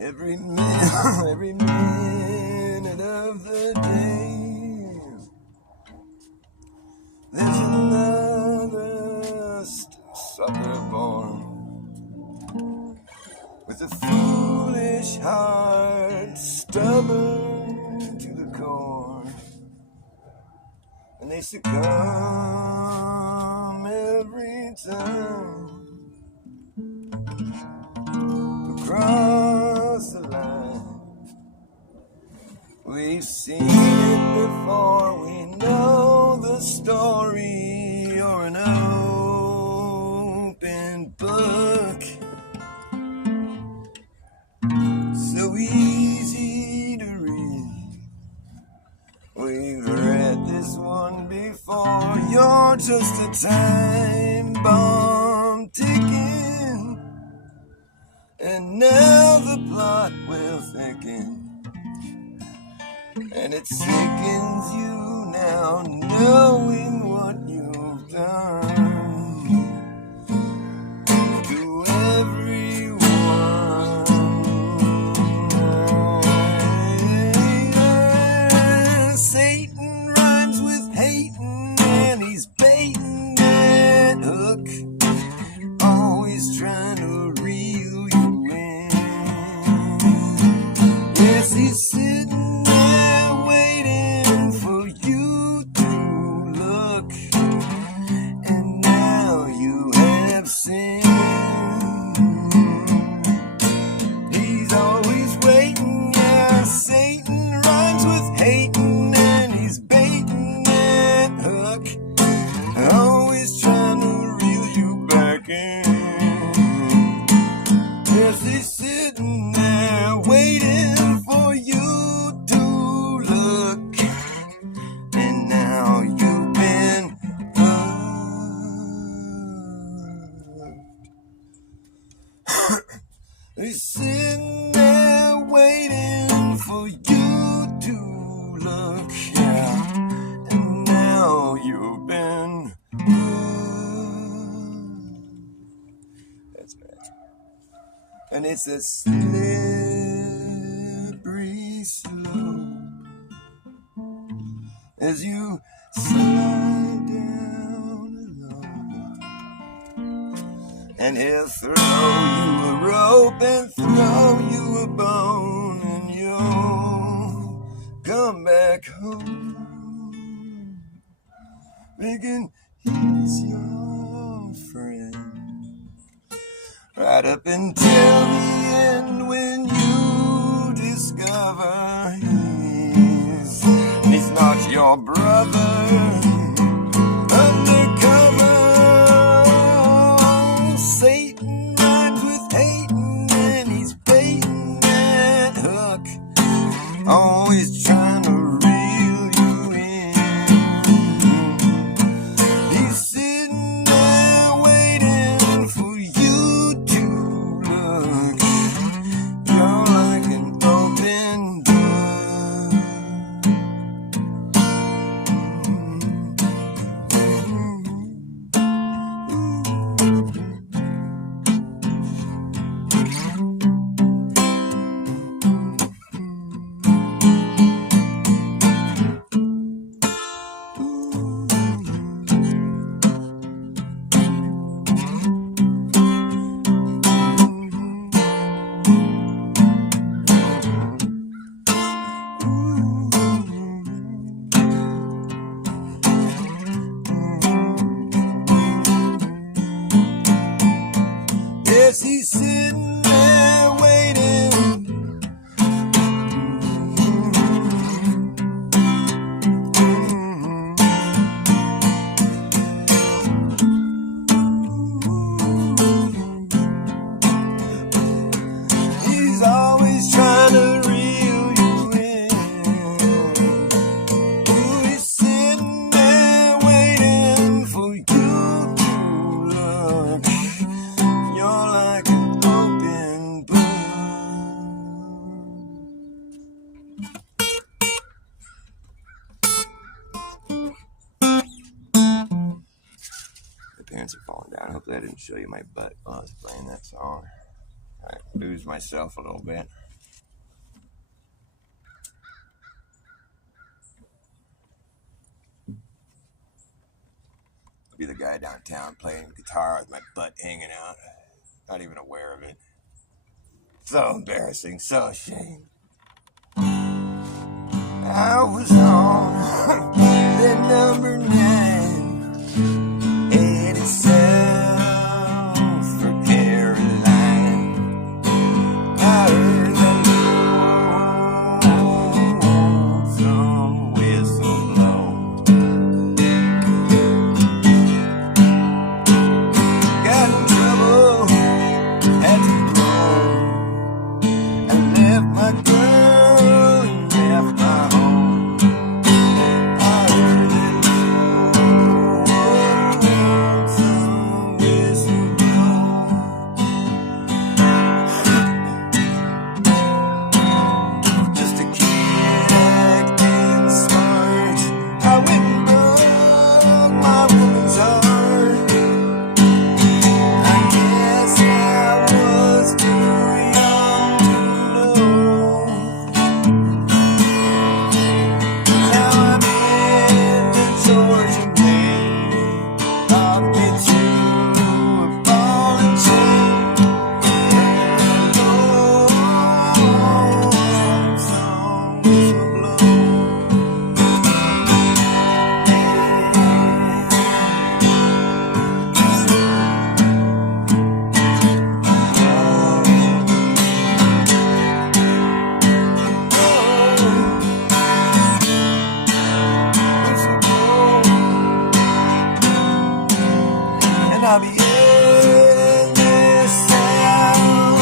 every minute of the day. There's another sucker born with a foolish heart, stubborn to the core, and they succumb every time. Across the line, we've seen it before, we know the story, you're an open book, so easy to read. We've read this one before, you're just a time bomb ticking, and now the plot will thicken. And it sickens you now, knowing what you've done to everyone. Satan rhymes with hating, and he's baiting that hook, always trying to reel you in. Yes, he's sitting there waiting for you to look, and now you have sinned. He's always waiting, yeah, Satan rhymes with hating, and he's baiting that hook, always trying to reel you back in. Yes, he's sitting there waiting for you to look, and now you've been hooked. He's sitting there waiting for you to look, yeah, and now you've been hooked. That's right. And it's a slippery slope as you slide down alone, and he'll throw you a rope and throw you a bone, and you'll come back home thinking he's your friend, right up until the end, when you discover he's not your brother undercover. Satan rhymes with hating, and he's baiting that hook, always trying to reel you in. He's sitting there waiting for you to look, you're like an open book. Yes, he's sitting there waiting. He's always trying to reel you in. Ooh, he's sitting there waiting for you to look, you're like an open book. My pants are falling down. Hopefully I didn't show you my butt while I was playing that song. I boozed myself a little bit. the guy downtown playing guitar with my butt hanging out, not even aware of it. So embarrassing, so ashamed. I was on the number 9, headed south for Caroline. I heard that lonesome whistle blow. Got in trouble, had to roam. I left my girl and left my home. I heard that lonesome whistle blow. Just a kid acting smart. I went and broke my woman's heart. I guess I was too young to know. Now I'm in the Georgia main, off me to a ball and chain. Lonesome whistle blow. And I'll be in this cell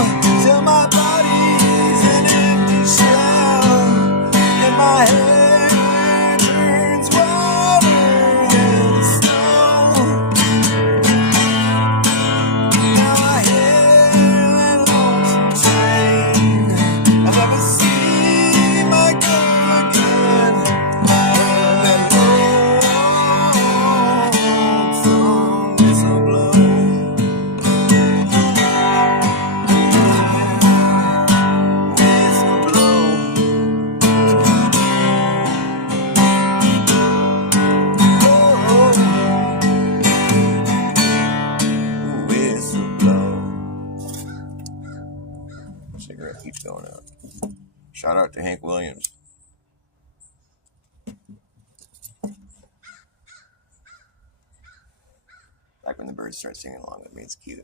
till my body's an empty shell, and my hair turns whiter than snow. Now I hear that lonesome train. I'll never see my girl again. That lonesome whistle blow. Whistle blow. Whistle blow. Cigarette keeps going out. Shout out to Hank Williams. Like when the birds start singing along with me, it's cute.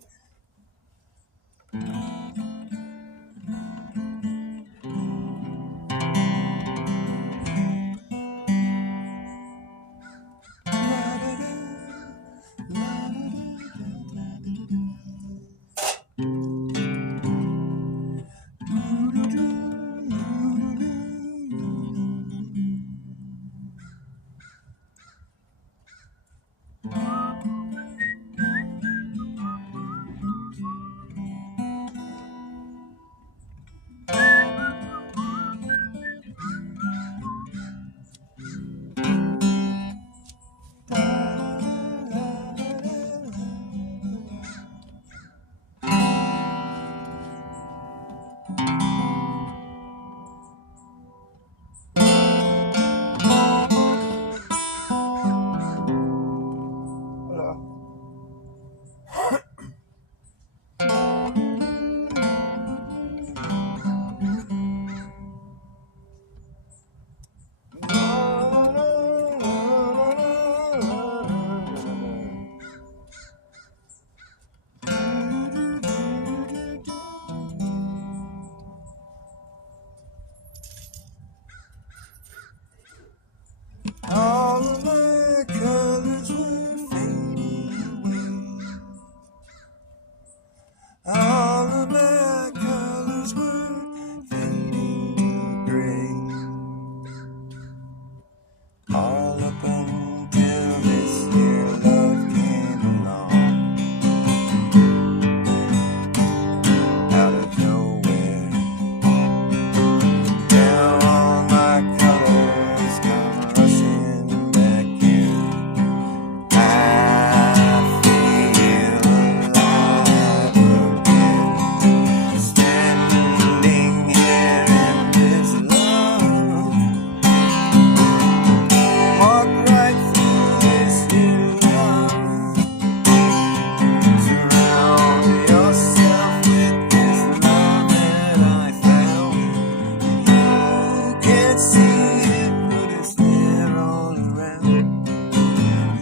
see it, but it's there all around.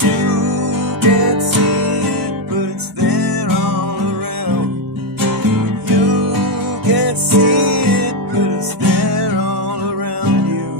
You can't see it, but it's there all around. You can't see it, but it's there all around you.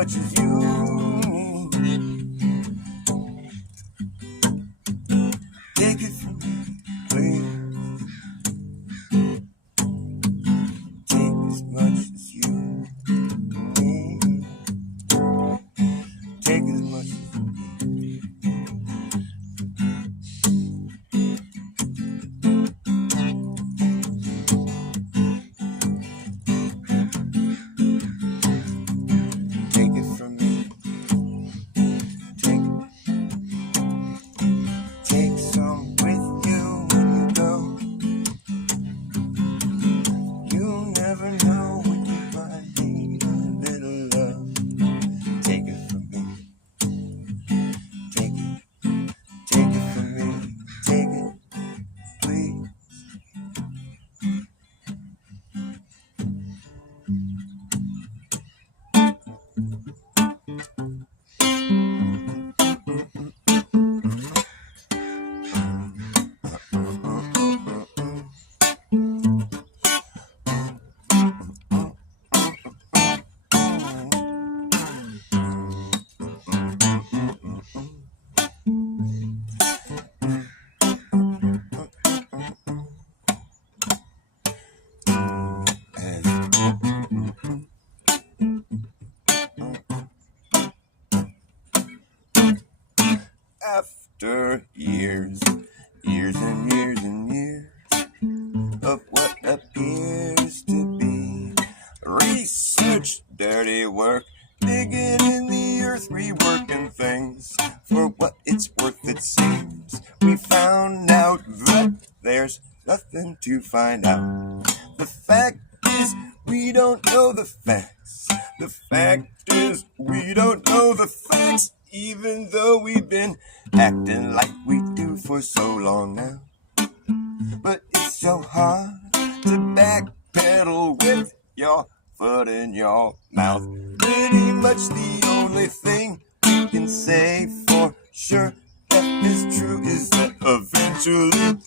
much as you need. Take it from me, please. Take as much as you need. Take as much as you need. Take it from me. Take some with you when you go. You never know when you might need a little love. Take it from me. Take it. Take it from me. Take it, please. After years and years and years of what appears to be research, dirty work, digging in the earth, reworking things for what it's worth, it seems. We found out that there's nothing to find out. The fact is, we don't know the facts. The fact is, we don't know the facts, even though we've been acting like we do for so long now. But it's so hard to backpedal with your foot in your mouth. Pretty much the only thing we can say for sure that is true is that eventually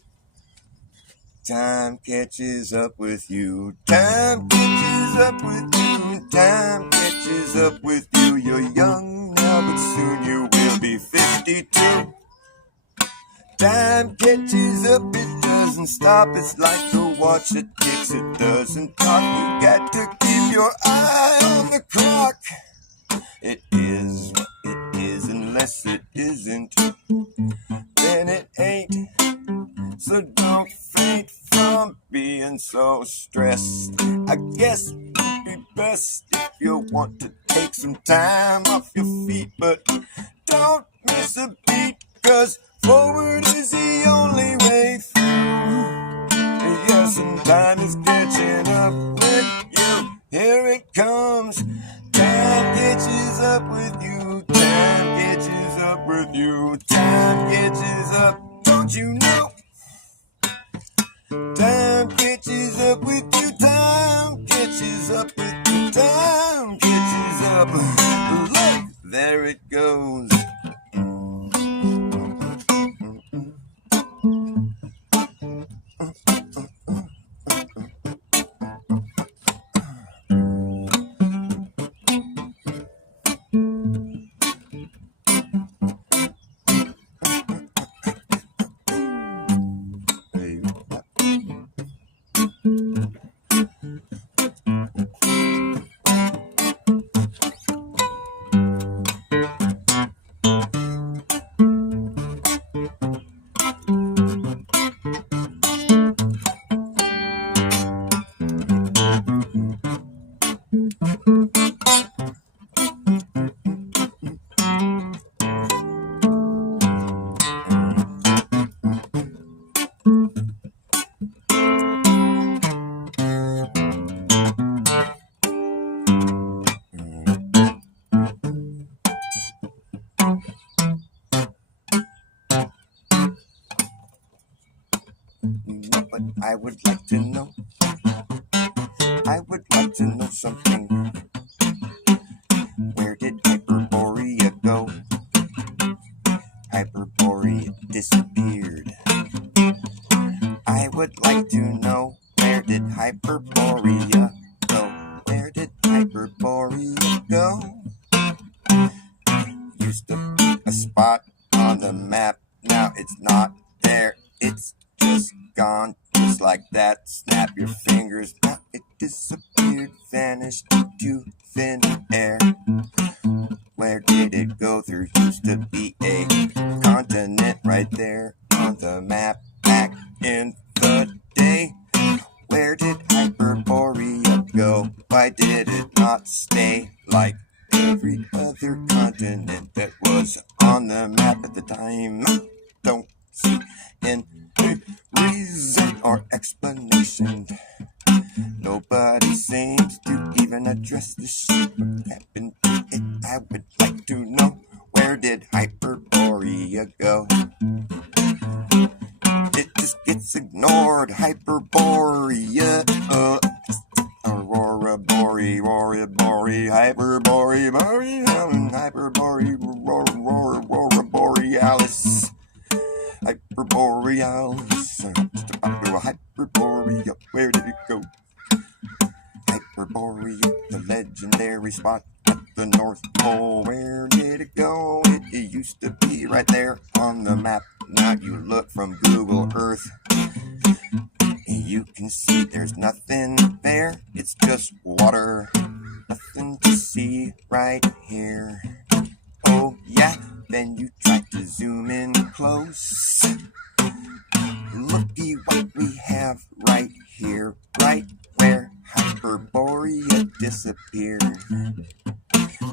time catches up with you. Time catches up with you. Time catches up with you. You're young now, but soon you will be 52. Time catches up, it doesn't stop. It's like the watch that ticks, it doesn't talk. You got to keep your eye on the clock. It is what it is, unless it isn't, then it ain't. So don't faint from being so stressed. I guess it'd be best if you want to take some time off your feet, but don't miss a beat, 'cause forward is the only way through. Yes, and time is catching up with you. Here it comes. Time catches up with you. Time catches up with you. Time catches up. Don't you know? Time catches up with you. Time catches up with you. Time catches up. Look, there it goes. But I would like to know. I would like to know something. Where did Hyperborea go? Hyperborea disappeared. I would like to know, where did Hyperborea go? Where did Hyperborea go? not there. It's just gone, just like that. Snap your fingers, now it disappeared, vanished into thin air. Where did it go? There used to be a continent right there on the map back in the day. Where did Hyperborea go? Why did it not stay like every other continent that was on the map at the time? Don't see any reason or explanation. Nobody seems to even address the shit what happened to it. I would like to know, where did Hyperborea go? It just gets ignored. Hyperborea, Aurora Boreal, Hyperborea, Hyperborea, Aurora Borealis, Hyperborealis, Hyperborea. Where did it go? Hyperborea, the legendary spot at the North Pole. Where did it go? It used to be right there on the map. Now you look from Google Earth, you can see there's nothing there. It's just water, nothing to see right here. Oh yeah, then you try to zoom in close. Looky what we have right here, right where Hyperborea disappeared.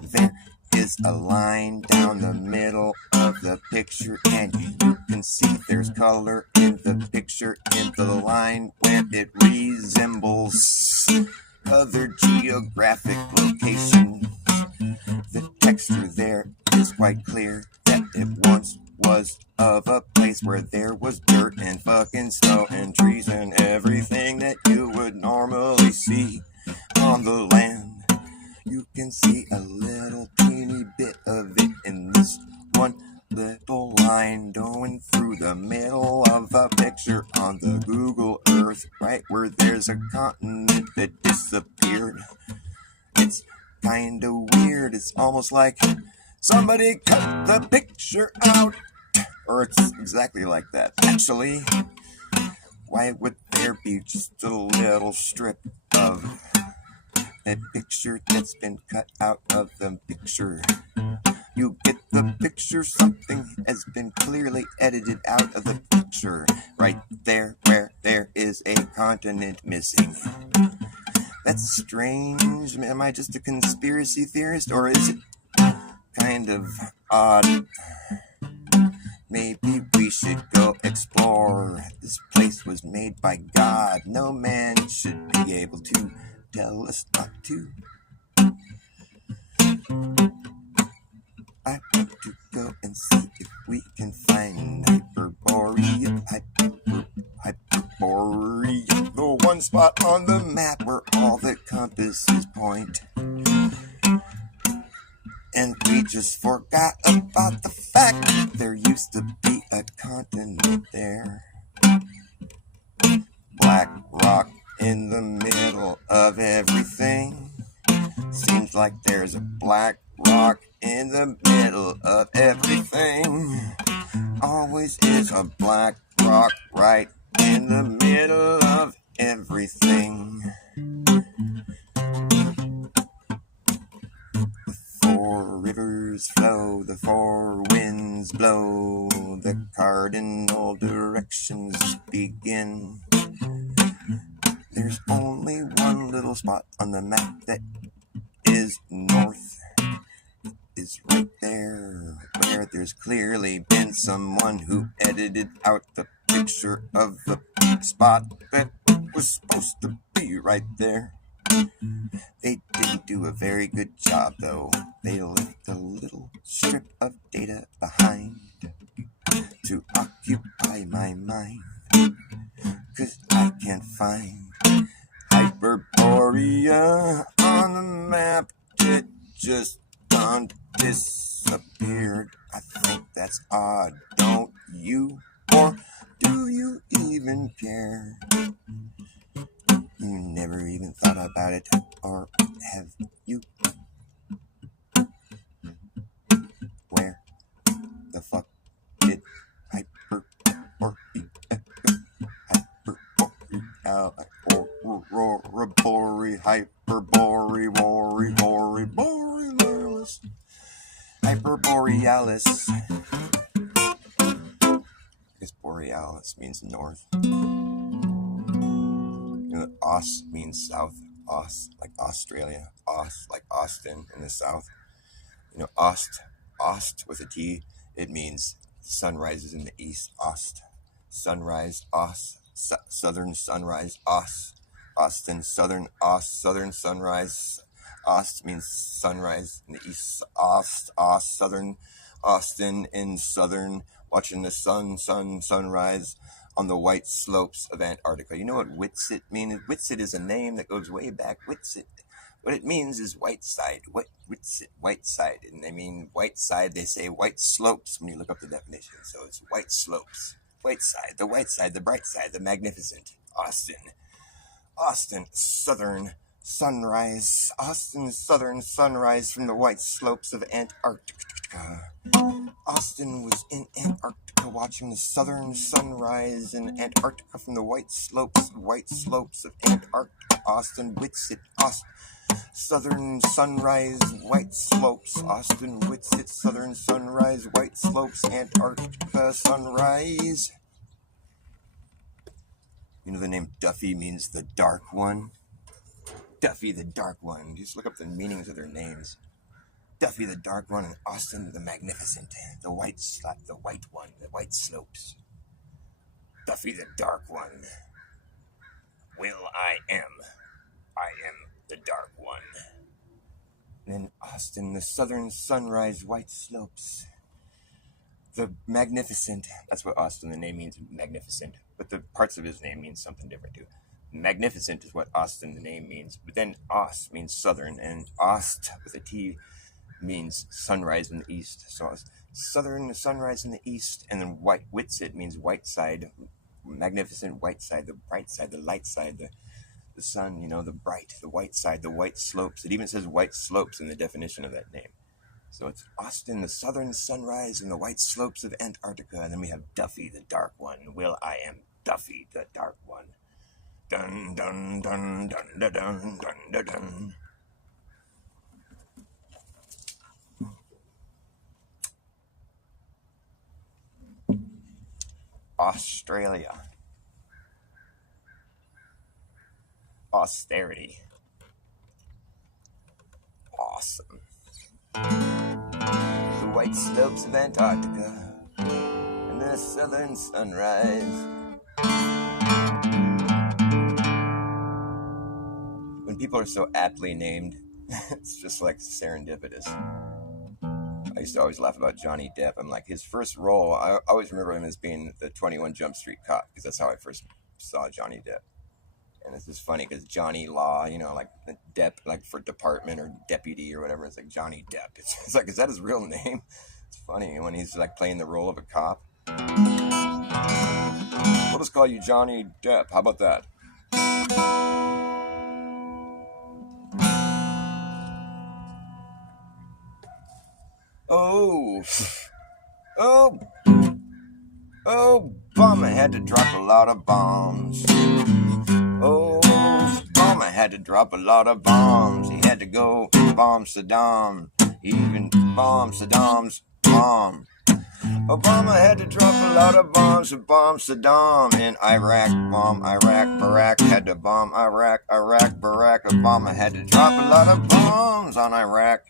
There is a line down the middle of the picture, and you can see there's color in the picture in the line where it resembles other geographic locations. The texture there is quite clear that it once was of a place where there was dirt and fucking snow and trees and everything that you would normally see on the land. You can see a little teeny bit of it in this one little line going through the middle of a picture on the Google Earth, right where there's a continent that disappeared. It's kinda weird. It's almost like somebody cut the picture out. Or it's exactly like that. Actually, why would there be just a little strip of that picture that's been cut out of the picture? You get the picture, something has been clearly edited out of the picture. Right there where there is a continent missing. That's strange. Am I just a conspiracy theorist, or is it kind of odd? Maybe we should go explore. This place was made by God. No man should be able to tell us not to. I want to go and see if we can find Hyperborea, Hyperborea, the one spot on the map where all the compasses point. And we just forgot about the fact that there used to be a continent there. Black rock in the middle of everything. Seems like there's a black rock in the middle of everything. Always is a black rock right in the middle of everything. The four rivers flow, the four winds blow, the cardinal directions begin. There's only one little spot on the map that is north. Is right there where there's clearly been someone who edited out the picture of the spot that was supposed to be right there. They didn't do a very good job though. They left a little strip of data behind to occupy my mind, 'cause I can't find Hyperborea on the map. It just done disappeared. I think that's odd, don't you? Or do you even care? You never even thought about it, or have you? Where the fuck did Hyperborea Borealis. Hyperborealis. I guess borealis means north. Aus means south. Aus, like Australia. Aus, like Austin in the south. Ost with a T, it means sun rises in the east. Ost. Sunrise, southern sunrise, Austin, southern sunrise. Ost means sunrise in the east. Southern Austin in southern, watching the sunrise on the white slopes of Antarctica. You know what Witsit means? Witsit is a name that goes way back. Witsit. What it means is white side. What's it? White side. And they mean white side, they say white slopes when you look up the definition. So it's white slopes. White side, the bright side, the magnificent. Austin, southern sunrise. Austin, southern sunrise from the white slopes of Antarctica. Austin was in Antarctica watching the southern sunrise in Antarctica from the white slopes of Antarctica. Austin, Witsit, southern sunrise, white slopes. Austin, Witsit, southern sunrise, white slopes, Antarctica sunrise. You know the name Duffy means the dark one? Duffy the dark one. Just look up the meanings of their names. Duffy the dark one and Austin the magnificent. The white one, the white slopes. Duffy the dark one. Will I am the dark one. And then Austin, the southern sunrise, white slopes. The magnificent. That's what Austin, the name means, magnificent. But the parts of his name mean something different too. Magnificent is what Austin, the name means. But then Ost means southern, and Ost with a T means sunrise in the east. So southern sunrise in the east, and then Witsit means white side, magnificent white side, the bright side, the light side, the sun, the bright, the white side, the white slopes. It even says white slopes in the definition of that name. So it's Austin, the southern sunrise, and the white slopes of Antarctica. And then we have Duffy, the dark one. Will I am Duffy, the dark one. Dun, dun, dun, dun, dun, dun, dun, dun, dun. Australia. Austerity. Awesome. The white slopes of Antarctica and the southern sunrise. When people are so aptly named, it's just like serendipitous. I used to always laugh about Johnny Depp. I'm like, his first role, I always remember him as being the 21 Jump Street cop, because that's how I first saw Johnny Depp. And it's just funny because Johnny Law, like Depp, like for department or deputy or whatever, it's like Johnny Depp. It's like, is that his real name? It's funny when he's like playing the role of a cop. We'll just call you Johnny Depp. How about that? Obama had to drop a lot of bombs. Obama had to drop a lot of bombs. He had to go bomb Saddam. He even bombed Saddam's mom. Obama had to drop a lot of bombs to bomb Saddam in Iraq. Bomb Iraq. Barack had to bomb Iraq. Barack. Obama had to drop a lot of bombs on Iraq.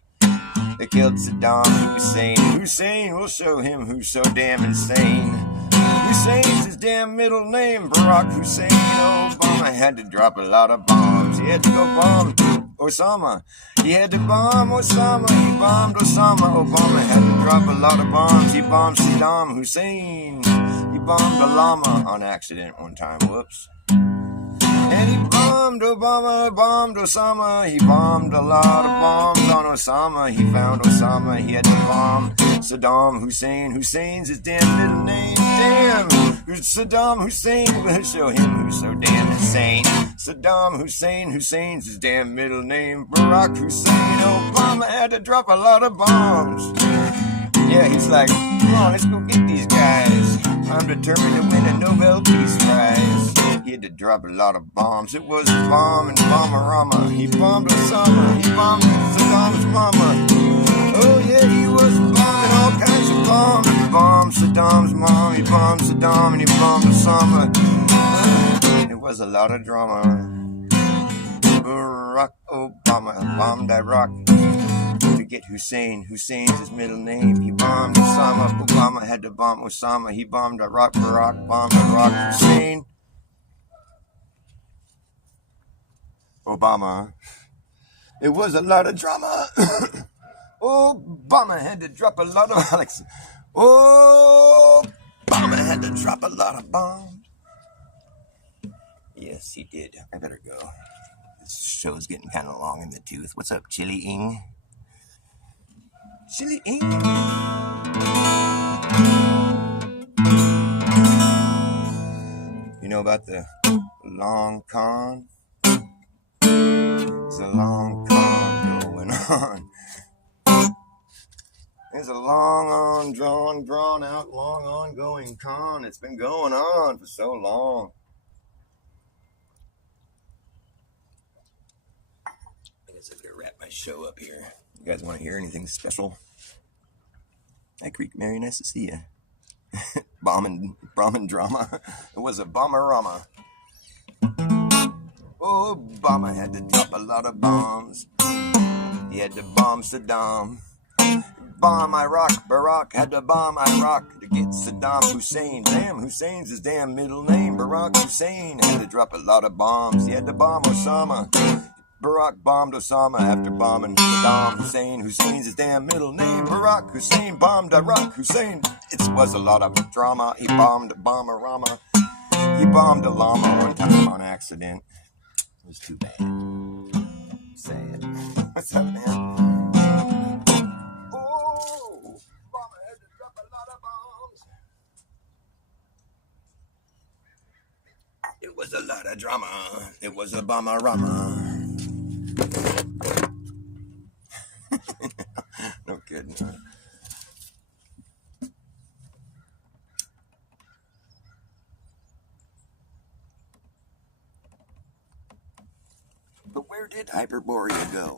They killed Saddam Hussein. Hussein, we'll show him who's so damn insane. Hussein's his damn middle name, Barack Hussein. Obama had to drop a lot of bombs. He had to go bomb Osama. He had to bomb Osama. He bombed Osama. Obama had to drop a lot of bombs. He bombed Saddam Hussein. He bombed a llama on accident one time. Whoops. And he bombed Obama, bombed Osama. He bombed a lot of bombs on Osama. He found Osama. He had to bomb Saddam Hussein. Hussein's his damn middle name. Damn, Saddam Hussein. We'll show him who's so damn insane. Saddam Hussein. Hussein's his damn middle name. Barack Hussein. Obama had to drop a lot of bombs. Yeah, he's like, come on, let's go get these guys. I'm determined to win a Nobel Peace Prize. He had to drop a lot of bombs. It was a bomb and bomberama. He bombed Osama. He bombed Saddam's mama. Oh yeah, he was bombing all kinds of bombs. He bombed Saddam's mom. He bombed Saddam and he bombed Osama. It was a lot of drama. Barack Obama bombed Iraq to get Hussein. Hussein's his middle name. He bombed Osama. Obama had to bomb Osama. He bombed Iraq. Barack bombed Iraq. Hussein. Obama. It was a lot of drama. Obama had to drop a lot of Alex. Obama had to drop a lot of bombs. Yes, he did. I better go. This show's getting kind of long in the tooth. What's up, Chili Ing? Chili Ing. You know about the long con? There's a long con going on. There's a long drawn out, long ongoing con. It's been going on for so long. I guess I better wrap my show up here. You guys want to hear anything special? Hi, Creek Mary. Nice to see you. Bombing drama. It was a bomberama. Obama had to drop a lot of bombs. He had to bomb Saddam. Bomb Iraq. Barack had to bomb Iraq to get Saddam Hussein. Damn, Hussein's his damn middle name. Barack Hussein had to drop a lot of bombs. He had to bomb Osama. Barack bombed Osama after bombing Saddam Hussein. Hussein's his damn middle name. Barack Hussein bombed Iraq. Hussein. It was a lot of drama. He bombed Bomberama. He bombed a llama one time on accident. It was too bad. Sad. What's up, man? It was a lot of drama. It was a bomberama. No kidding. But where did Hyperborea go?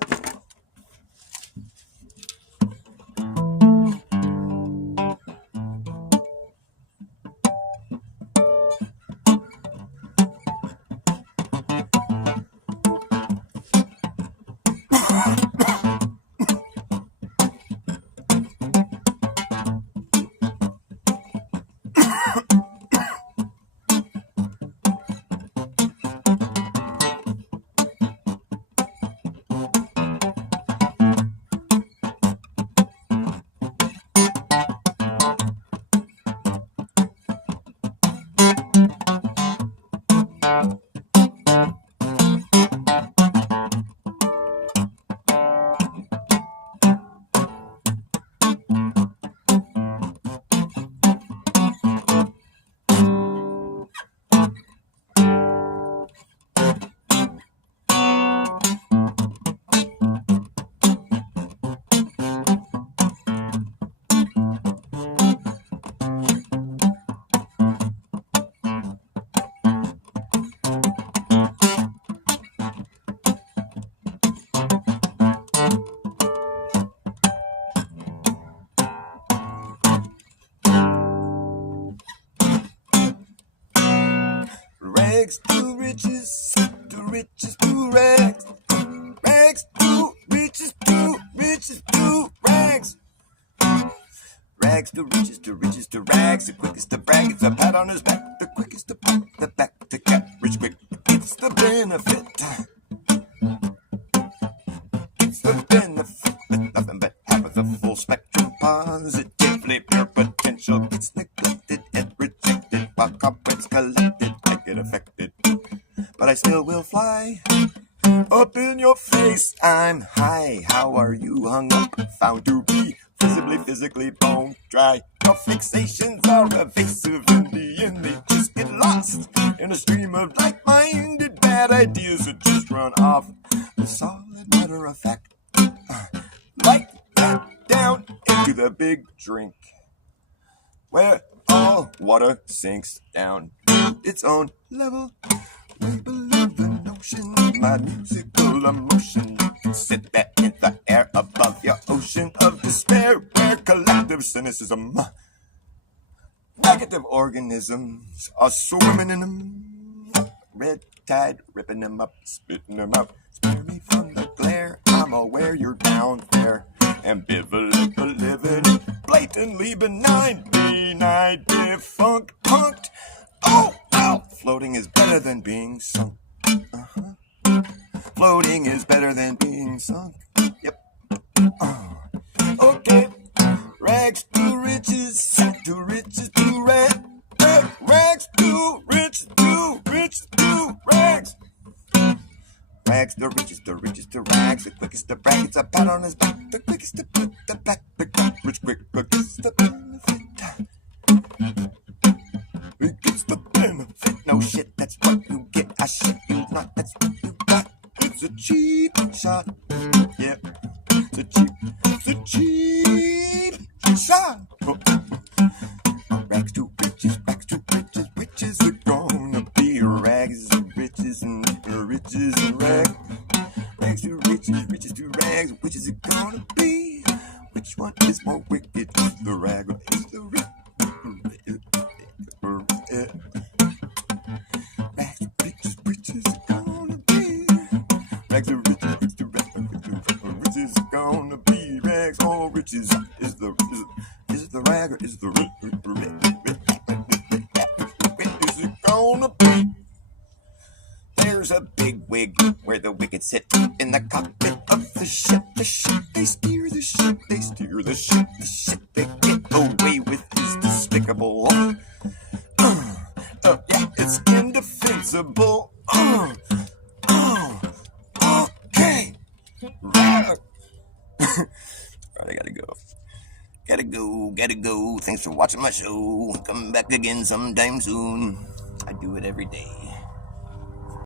Rags to riches to rags. Rags to riches to rags. Rags to riches to rags. The quickest to brag, it's a pat on his back. The quickest to pat the back to get rich quick. It's the benefit. It's the benefit. With nothing but half of the full spectrum. Positively pure potential gets neglected and rejected while cobwebs collected. Get affected, but I still will fly up in your face. I'm high. How are you hung up? Found to be visibly, physically bone dry. Your fixations are evasive. In the end, they just get lost in a stream of like-minded bad ideas that just run off. The solid matter of fact, like that down into the big drink, where all water sinks down. its own level, way below the notion of my musical emotion. Sit there in the air above your ocean of despair, where collective cynicism, negative organisms are swimming in them. Red tide ripping them up, spitting them out. Spare me from the glare, I'm aware you're down there. Ambivalent, living, blatantly benign, defunct, punked. Oh, wow! Floating is better than being sunk. Floating is better than being sunk. Yep. Okay. Rags to riches, sack to riches to rags. Rags to riches to rags. Rags to riches to rags. The quickest to brag, it's a pat on his back. The quickest to put the back, the rich quickest to benefit. It gets the benefit. No shit, that's what you get. I shit you not, that's what you got. It's a cheap shot. Yeah, it's a cheap shot. Rags to riches, riches are gonna be rags to riches and rags. Rags to riches to rags, which is it gonna be? Which one is more wicked? Is the rag or is the rich? Rags to riches are gonna be. Rags to riches to rags, riches are gonna be. Rags or riches is the rag or is the rich? Is it gonna be? There's a big wig where the wicked sit in the cockpit of the ship. The ship, they steer the ship, they steer the ship. The ship they get away with is despicable. Yeah, it's indefensible. Okay. Right. Alright, I gotta go. Gotta go. Thanks for watching my show. Come back again sometime soon. I do it every day.